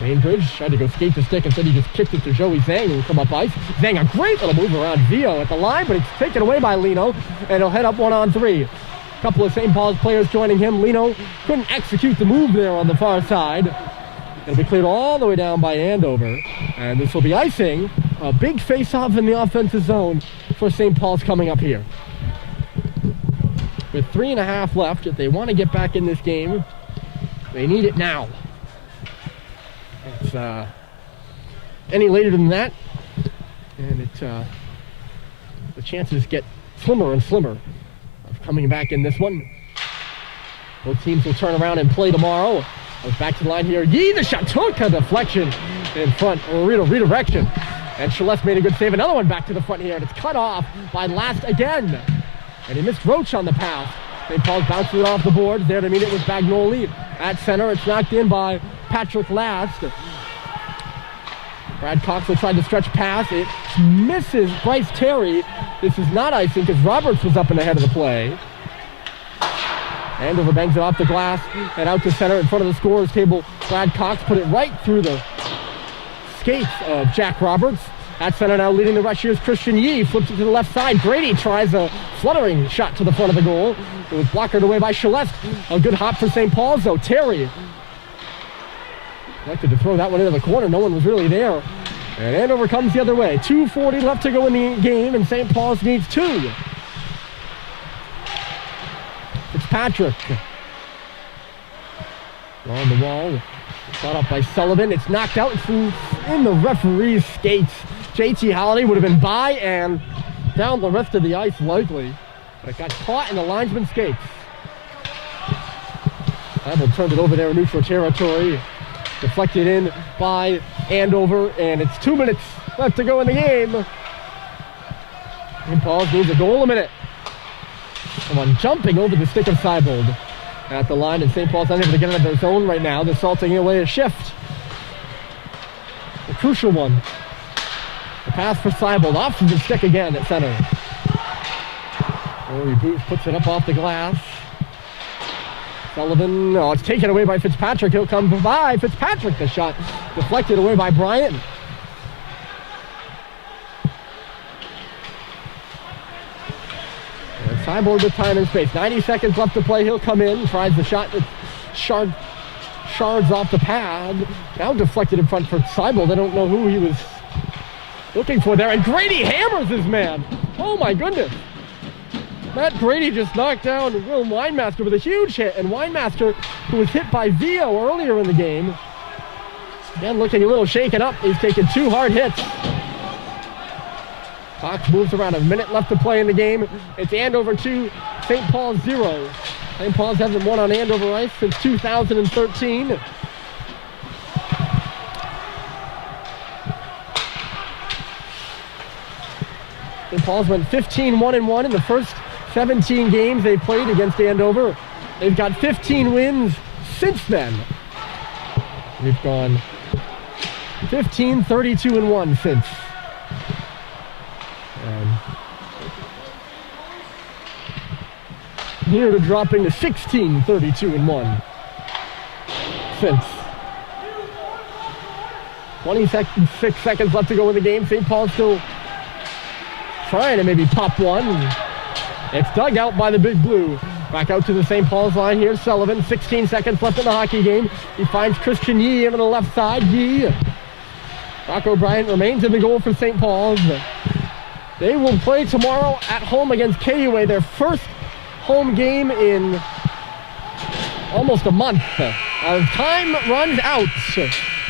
Bainbridge tried to go skate the stick. Instead, he just kicked it to Joey Zhang, who will come up ice. Zhang, a great little move around Vio at the line, but it's taken away by Lino, and he'll head up 1-on-3. A couple of St. Paul's players joining him. Lino couldn't execute the move there on the far side. It'll be cleared all the way down by Andover, and this will be icing. A big face-off in the offensive zone for St. Paul's coming up here. With 3.5 left, if they want to get back in this game, they need it now. It's any later than that, and the chances get slimmer and slimmer of coming back in this one. Both teams will turn around and play tomorrow. Goes back to the line here. Yee, the shot took a deflection in front, or redirection. And Celeste made a good save. Another one back to the front here, and it's cut off by Last again. And he missed Roach on the pass. St. Paul's bounces it off the board. There to meet it with Bagnoli at center. It's knocked in by Patrick Last. Brad Cox will try to stretch pass. It misses Bryce Terry. This is not icing because Roberts was up in the head of the play. Andover bangs it off the glass and out to center in front of the scorer's table. Brad Cox put it right through the skates of Jack Roberts. At center now leading the rush here is Christian Yee. Flips it to the left side. Grady tries a fluttering shot to the front of the goal. It was blocked away by Celeste. A good hop for St. Paul's though. Terry elected to throw that one into the corner. No one was really there. And Andover comes the other way. 2:40 left to go in the game, and St. Paul's needs 2. Fitzpatrick. On the wall. Shot up by Sullivan. It's knocked out. It's in the referee's skates. JT Halliday would have been by and down the rest of the ice likely. But it got caught in the linesman's skates. Bible turned it over there in neutral territory. Deflected in by Andover, and it's 2 minutes left to go in the game. St. Paul's needs a goal a minute. Someone jumping over the stick of Seibold at the line, and St. Paul's unable to get out of their zone right now. They're salting away a shift. A crucial one. The pass for Seibold, off to the stick again at center. Rory Booth puts it up off the glass. Sullivan, it's taken away by Fitzpatrick. He'll come by. Fitzpatrick, the shot deflected away by Bryant. Seibold with time and space. 90 seconds left to play. He'll come in, tries the shot. Shards off the pad. Now deflected in front for Seibold. I don't know who he was looking for there. And Grady hammers his man. Oh my goodness. Matt Grady just knocked down Will Winemaster with a huge hit. And Winemaster, who was hit by Vio earlier in the game, again looking a little shaken up. He's taken 2 hard hits. Cox moves around. A minute left to play in the game. It's Andover 2, St. Paul's 0. St. Paul's hasn't won on Andover ice since 2013. St. Paul's went 15-1-1 in the first 17 games they played against Andover. They've got 15 wins since then. We've gone 15-32-1 since. Here to dropping to 16-32-1 since. 26 seconds left to go in the game. St. Paul's still trying to maybe pop one. It's dug out by the Big Blue. Back out to the St. Paul's line here. Sullivan, 16 seconds left in the hockey game. He finds Christian Yee on the left side. Yee. Brock O'Brien remains in the goal for St. Paul's. They will play tomorrow at home against KUA, their first home game in almost a month. Time runs out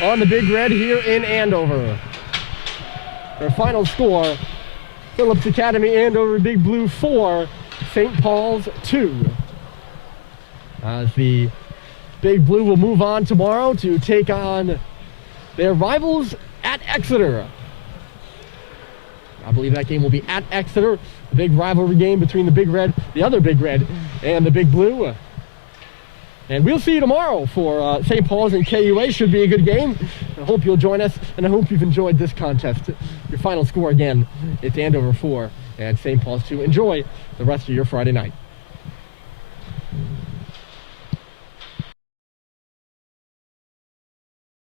on the Big Red here in Andover. Their final score, Phillips Academy Andover Big Blue 4, St. Paul's 2. As the Big Blue will move on tomorrow to take on their rivals at Exeter. I believe that game will be at Exeter. The big rivalry game between the Big Red, the other Big Red, and the Big Blue. And we'll see you tomorrow for St. Paul's and KUA. Should be a good game. I hope you'll join us, and I hope you've enjoyed this contest. Your final score again, it's Andover 4 and St. Paul's 2. Enjoy the rest of your Friday night.